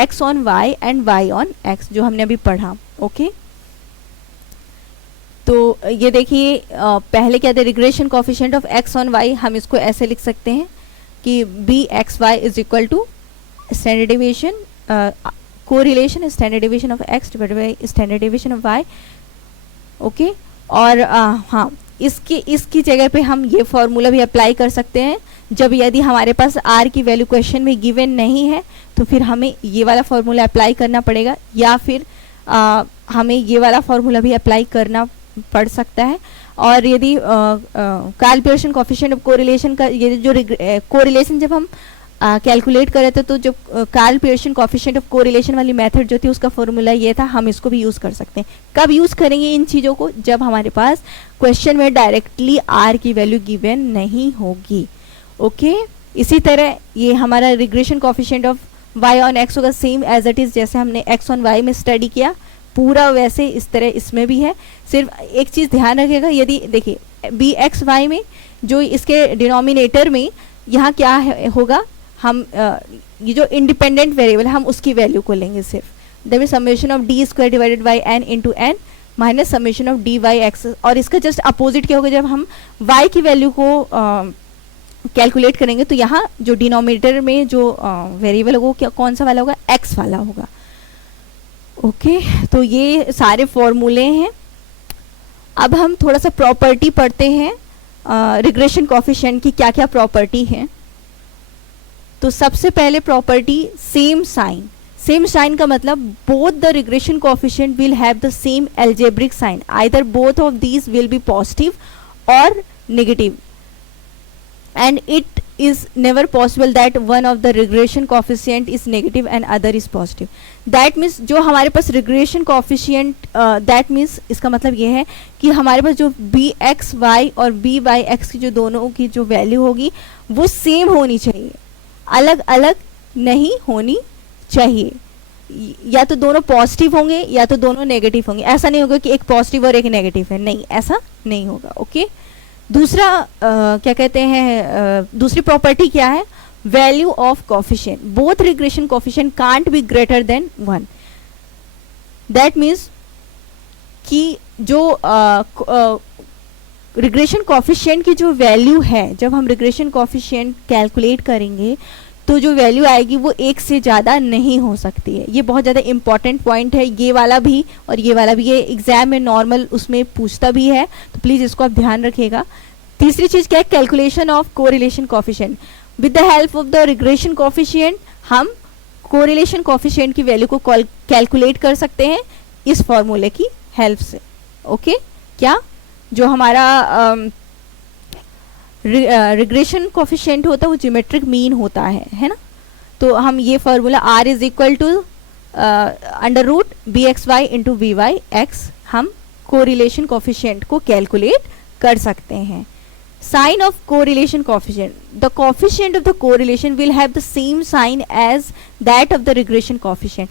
x on y and y on x, जो हमने अभी पढ़ा, ओके। तो ये देखिए पहले क्या था, regression coefficient of x on y, हम इसको ऐसे लिख सकते हैं कि bxy is equal to standard deviation, correlation standard deviation of x divided by standard deviation of y, okay. और हाँ, इसकी जगह पे हम ये फॉर्मूला भी अप्लाई कर सकते हैं जब यदि हमारे पास r की वैल्यू क्वेश्चन में गिवन नहीं है, तो फिर हमें ये वाला फॉर्मूला अप्लाई करना पड़ेगा, या फिर हमें ये वाला फॉर्मूला भी अप्लाई करना पड़ सकता है। और यदि कैलकुलेशन कोफिशिएंट ऑफ कोरिलेशन का, ये जो कोरिलेशन जब हम कैलकुलेट कर रहे थे, तो जो कैलकुलेशन कोफिशिएंट ऑफ कोरिलेशन वाली मेथड जो थी उसका फॉर्मूला ये था, हम इसको भी यूज़ कर सकते हैं। कब यूज़ करेंगे इन चीज़ों को, जब हमारे पास क्वेश्चन में डायरेक्टली आर की वैल्यू गिवन नहीं होगी, ओके। इसी तरह ये हमारा regression coefficient of y on x होगा सेम एज इट इज़, जैसे हमने एक्स ऑन वाई में स्टडी किया पूरा वैसे इस तरह इसमें भी है। सिर्फ एक चीज़ ध्यान रखिएगा, यदि देखिए बी एक्स वाई में जो इसके डिनोमिनेटर में यहाँ क्या होगा, हम ये जो इंडिपेंडेंट वेरिएबल हम उसकी वैल्यू को लेंगे सिर्फ, that mean summation of d square divided by n into n minus summation of d y x. और इसका जस्ट अपोजिट क्या होगा, जब हम y की वैल्यू को कैलकुलेट करेंगे तो यहाँ जो डिनोमिनेटर में जो वेरिएबल होगा वो क्या, कौन सा वाला होगा, x वाला होगा, ओके। तो ये सारे फॉर्मूले हैं। अब हम थोड़ा सा प्रॉपर्टी पढ़ते हैं, रिग्रेशन कोफिशिएंट की क्या क्या प्रॉपर्टी है। तो सबसे पहले property same sign. Same sign का मतलब both the regression coefficient will have the same algebraic sign, either both of these will be positive और negative, and it is never possible that one of the regression coefficient is negative and other is positive। that means जो हमारे पास regression coefficient that means इसका मतलब ये है कि हमारे पास जो bxy और byx की जो दोनों की जो वैल्यू होगी वो सेम होनी चाहिए, अलग अलग नहीं होनी चाहिए। या तो दोनों पॉजिटिव होंगे या तो दोनों नेगेटिव होंगे। ऐसा नहीं होगा कि एक पॉजिटिव और एक नेगेटिव है, नहीं, ऐसा नहीं होगा, ओके। दूसरा क्या कहते हैं, दूसरी प्रॉपर्टी क्या है, value of coefficient. Both regression coefficient can't be greater than 1। That means कि जो रिग्रेशन कोफिशिएंट की जो वैल्यू है, जब हम रिग्रेशन कोफिशिएंट कैलकुलेट करेंगे तो जो वैल्यू आएगी वो एक से ज़्यादा नहीं हो सकती है। ये बहुत ज़्यादा इंपॉर्टेंट पॉइंट है, ये वाला भी और ये वाला भी। ये एग्जाम में नॉर्मल उसमें पूछता भी है, तो प्लीज़ इसको आप ध्यान रखिएगा। तीसरी चीज़ क्या है, calculation of correlation coefficient. With the help of the regression coefficient हम कोरिलेशन कोफिशिएंट की वैल्यू को कैलकुलेट कर सकते हैं इस फॉर्मूले की हेल्प से, ओके। क्या जो हमारा रिग्रेशन कोफिशिएंट होता है वो ज्योमेट्रिक मीन होता है ना। तो हम ये formula r is equal to under root b x y into b y x, हम कोरिलेशन कोफिशिएंट को कैलकुलेट कर सकते हैं। Sign of correlation coefficient, the coefficient of the correlation will have the same sign as that of the regression coefficient.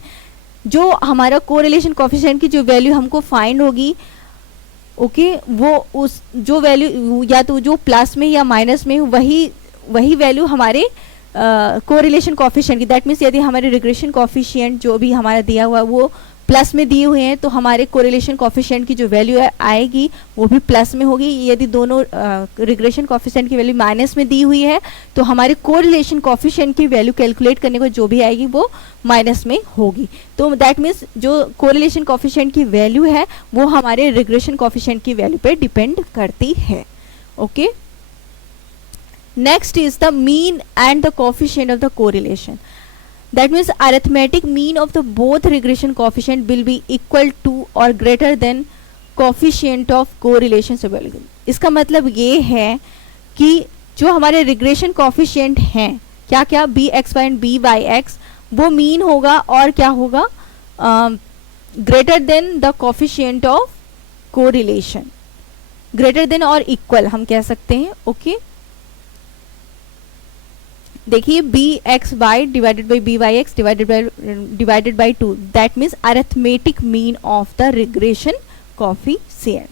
जो हमारा correlation coefficient की जो value हमको फाइंड होगी ओके वो उस जो वैल्यू या तो जो प्लस में या माइनस में वही वैल्यू हमारे कोरिलेशन कोफिशिएंट की, दैट मीन्स यदि हमारे रिग्रेशन कोफिशिएंट जो भी हमारा दिया हुआ वो प्लस में दिए हुए हैं तो हमारे कोरिलेशन कोफिशिएंट की जो वैल्यू आएगी वो भी प्लस में होगी। यदि दोनों रिग्रेशन कोफिशिएंट की वैल्यू माइनस में दी हुई है तो हमारे कोरिलेशन कोफिशिएंट की वैल्यू कैलकुलेट करने को जो भी आएगी वो माइनस में होगी। तो दैट मीन्स जो कोरिलेशन कोफिशिएंट की वैल्यू है वो हमारे रिग्रेशन कोफिशिएंट की वैल्यू पे डिपेंड करती है। Okay, next is the mean and the coefficient of the correlation. That means arithmetic mean of the both regression coefficient will be equal to or greater than coefficient of correlation available. इसका मतलब ये है कि जो हमारे regression coefficient हैं क्या क्या bxy and byx वो mean होगा और क्या होगा greater than the coefficient of correlation, greater than और equal हम कह सकते हैं। ओके, देखिए B x Y divided by B Y X divided by 2, that means arithmetic mean of the regression coefficient.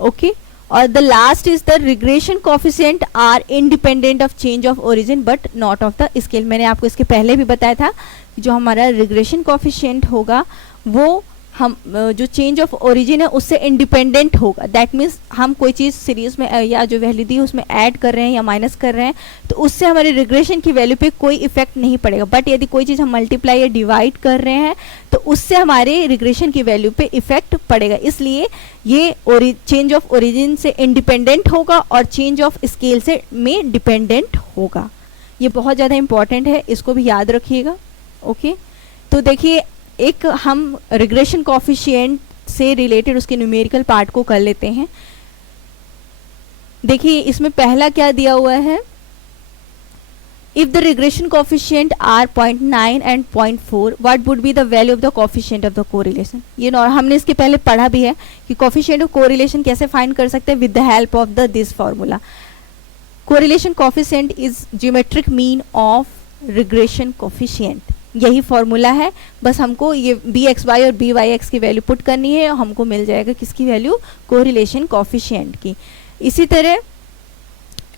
Okay, और the last is the regression coefficient are independent of change of origin but not of the scale. मैंने आपको इसके पहले भी बताया था जो हमारा रिग्रेशन कोफिशिएंट होगा वो हम जो चेंज ऑफ ओरिजिन है उससे इंडिपेंडेंट होगा। दैट मीन्स हम कोई चीज़ सीरीज में या जो वैल्यू दी उसमें ऐड कर रहे हैं या माइनस कर रहे हैं तो उससे हमारे रिग्रेशन की वैल्यू पे कोई इफेक्ट नहीं पड़ेगा। बट यदि कोई चीज़ हम मल्टीप्लाई या डिवाइड कर रहे हैं तो उससे हमारे रिग्रेशन की वैल्यू पे इफेक्ट पड़ेगा। इसलिए ये चेंज ऑफ ओरिजिन से इंडिपेंडेंट होगा और चेंज ऑफ स्केल से में डिपेंडेंट होगा। ये बहुत ज़्यादा इंपॉर्टेंट है, इसको भी याद रखिएगा। ओके, तो देखिए एक हम रिग्रेशन कोफिशिएंट से रिलेटेड उसके न्यूमेरिकल पार्ट को कर लेते हैं। देखिए इसमें पहला क्या दिया हुआ है, if the regression coefficient are 0.9 and 0.4 what would be the value of the coefficient of the correlation. ये हमने इसके पहले पढ़ा भी है कि कोफिशिएंट ऑफ कोरिलेशन कैसे फाइंड कर सकते हैं with the help of the this formula. Correlation coefficient is geometric mean of regression coefficient, यही फॉर्मूला है। बस हमको ये बी एक्स वाई और बी वाई एक्स की वैल्यू पुट करनी है और हमको मिल जाएगा किसकी वैल्यू, कोरिलेशन कोफिशिएंट की। इसी तरह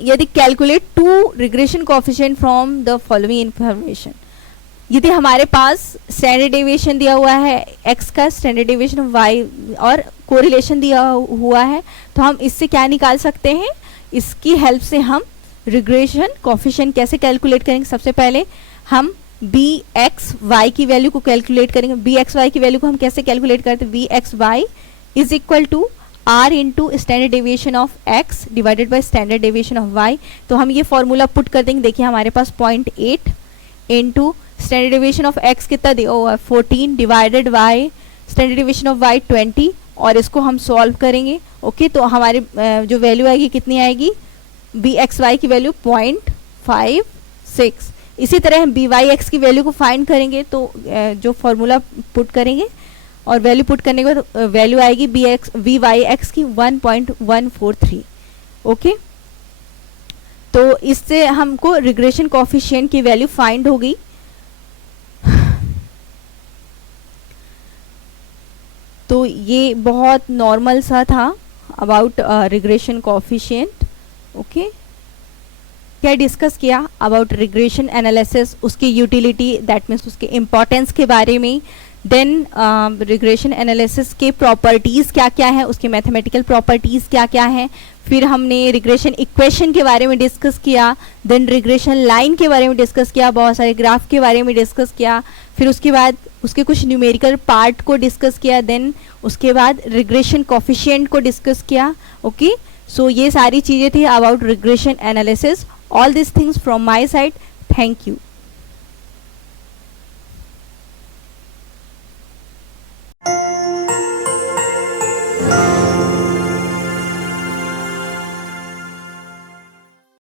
यदि calculate two regression coefficient from the following information, यदि हमारे पास स्टैंडर्ड डेविएशन दिया हुआ है एक्स का, स्टैंडर्ड डेविएशन वाई और कोरिलेशन दिया हुआ है तो हम इससे क्या निकाल सकते हैं, इसकी हेल्प से हम रिग्रेशन कोफिशिएंट कैसे कैलकुलेट करेंगे। सबसे पहले हम बी एक्स वाई की वैल्यू को कैलकुलेट करेंगे। बी एक्स वाई की वैल्यू को हम कैसे कैलकुलेट करते हैं, b x y is equal to r into standard deviation of x divided by standard deviation of y. तो हम ये फॉर्मूला पुट कर देंगे। देखिए हमारे पास 0.8 into standard deviation of x कितना दिया हुआ है 14 divided by standard deviation of y 20 और इसको हम सॉल्व करेंगे। ओके, तो हमारी जो वैल्यू आएगी कितनी आएगी, बी एक्स वाई की वैल्यू 0.56। इसी तरह हम बी वाई एक्स की वैल्यू को फाइंड करेंगे तो जो फॉर्मूला पुट करेंगे और वैल्यू पुट करने के बाद वैल्यू आएगी बी वाई एक्स की 1.143। ओके, तो इससे हमको रिग्रेशन कोफिशिएंट की वैल्यू फाइंड हो गई। तो ये बहुत नॉर्मल सा था अबाउट रिग्रेशन कोफिशिएंट। ओके, क्या डिस्कस किया अबाउट रिग्रेशन एनालिसिस, उसकी यूटिलिटी दैट मीन्स उसके इम्पोर्टेंस के बारे में, देन रिग्रेशन एनालिसिस के प्रॉपर्टीज़ क्या क्या है, उसके मैथमेटिकल प्रॉपर्टीज़ क्या क्या हैं, फिर हमने रिग्रेशन इक्वेशन के बारे में डिस्कस किया, देन रिग्रेशन लाइन के बारे में डिस्कस किया, बहुत सारे ग्राफ के बारे में डिस्कस किया, फिर उसके बाद उसके कुछ न्यूमेरिकल पार्ट को डिस्कस किया, देन उसके बाद रिग्रेशन कोफिशिएंट को डिस्कस किया। ओके, सो ये सारी चीज़ें थी about regression analysis. All these things from my side. Thank you.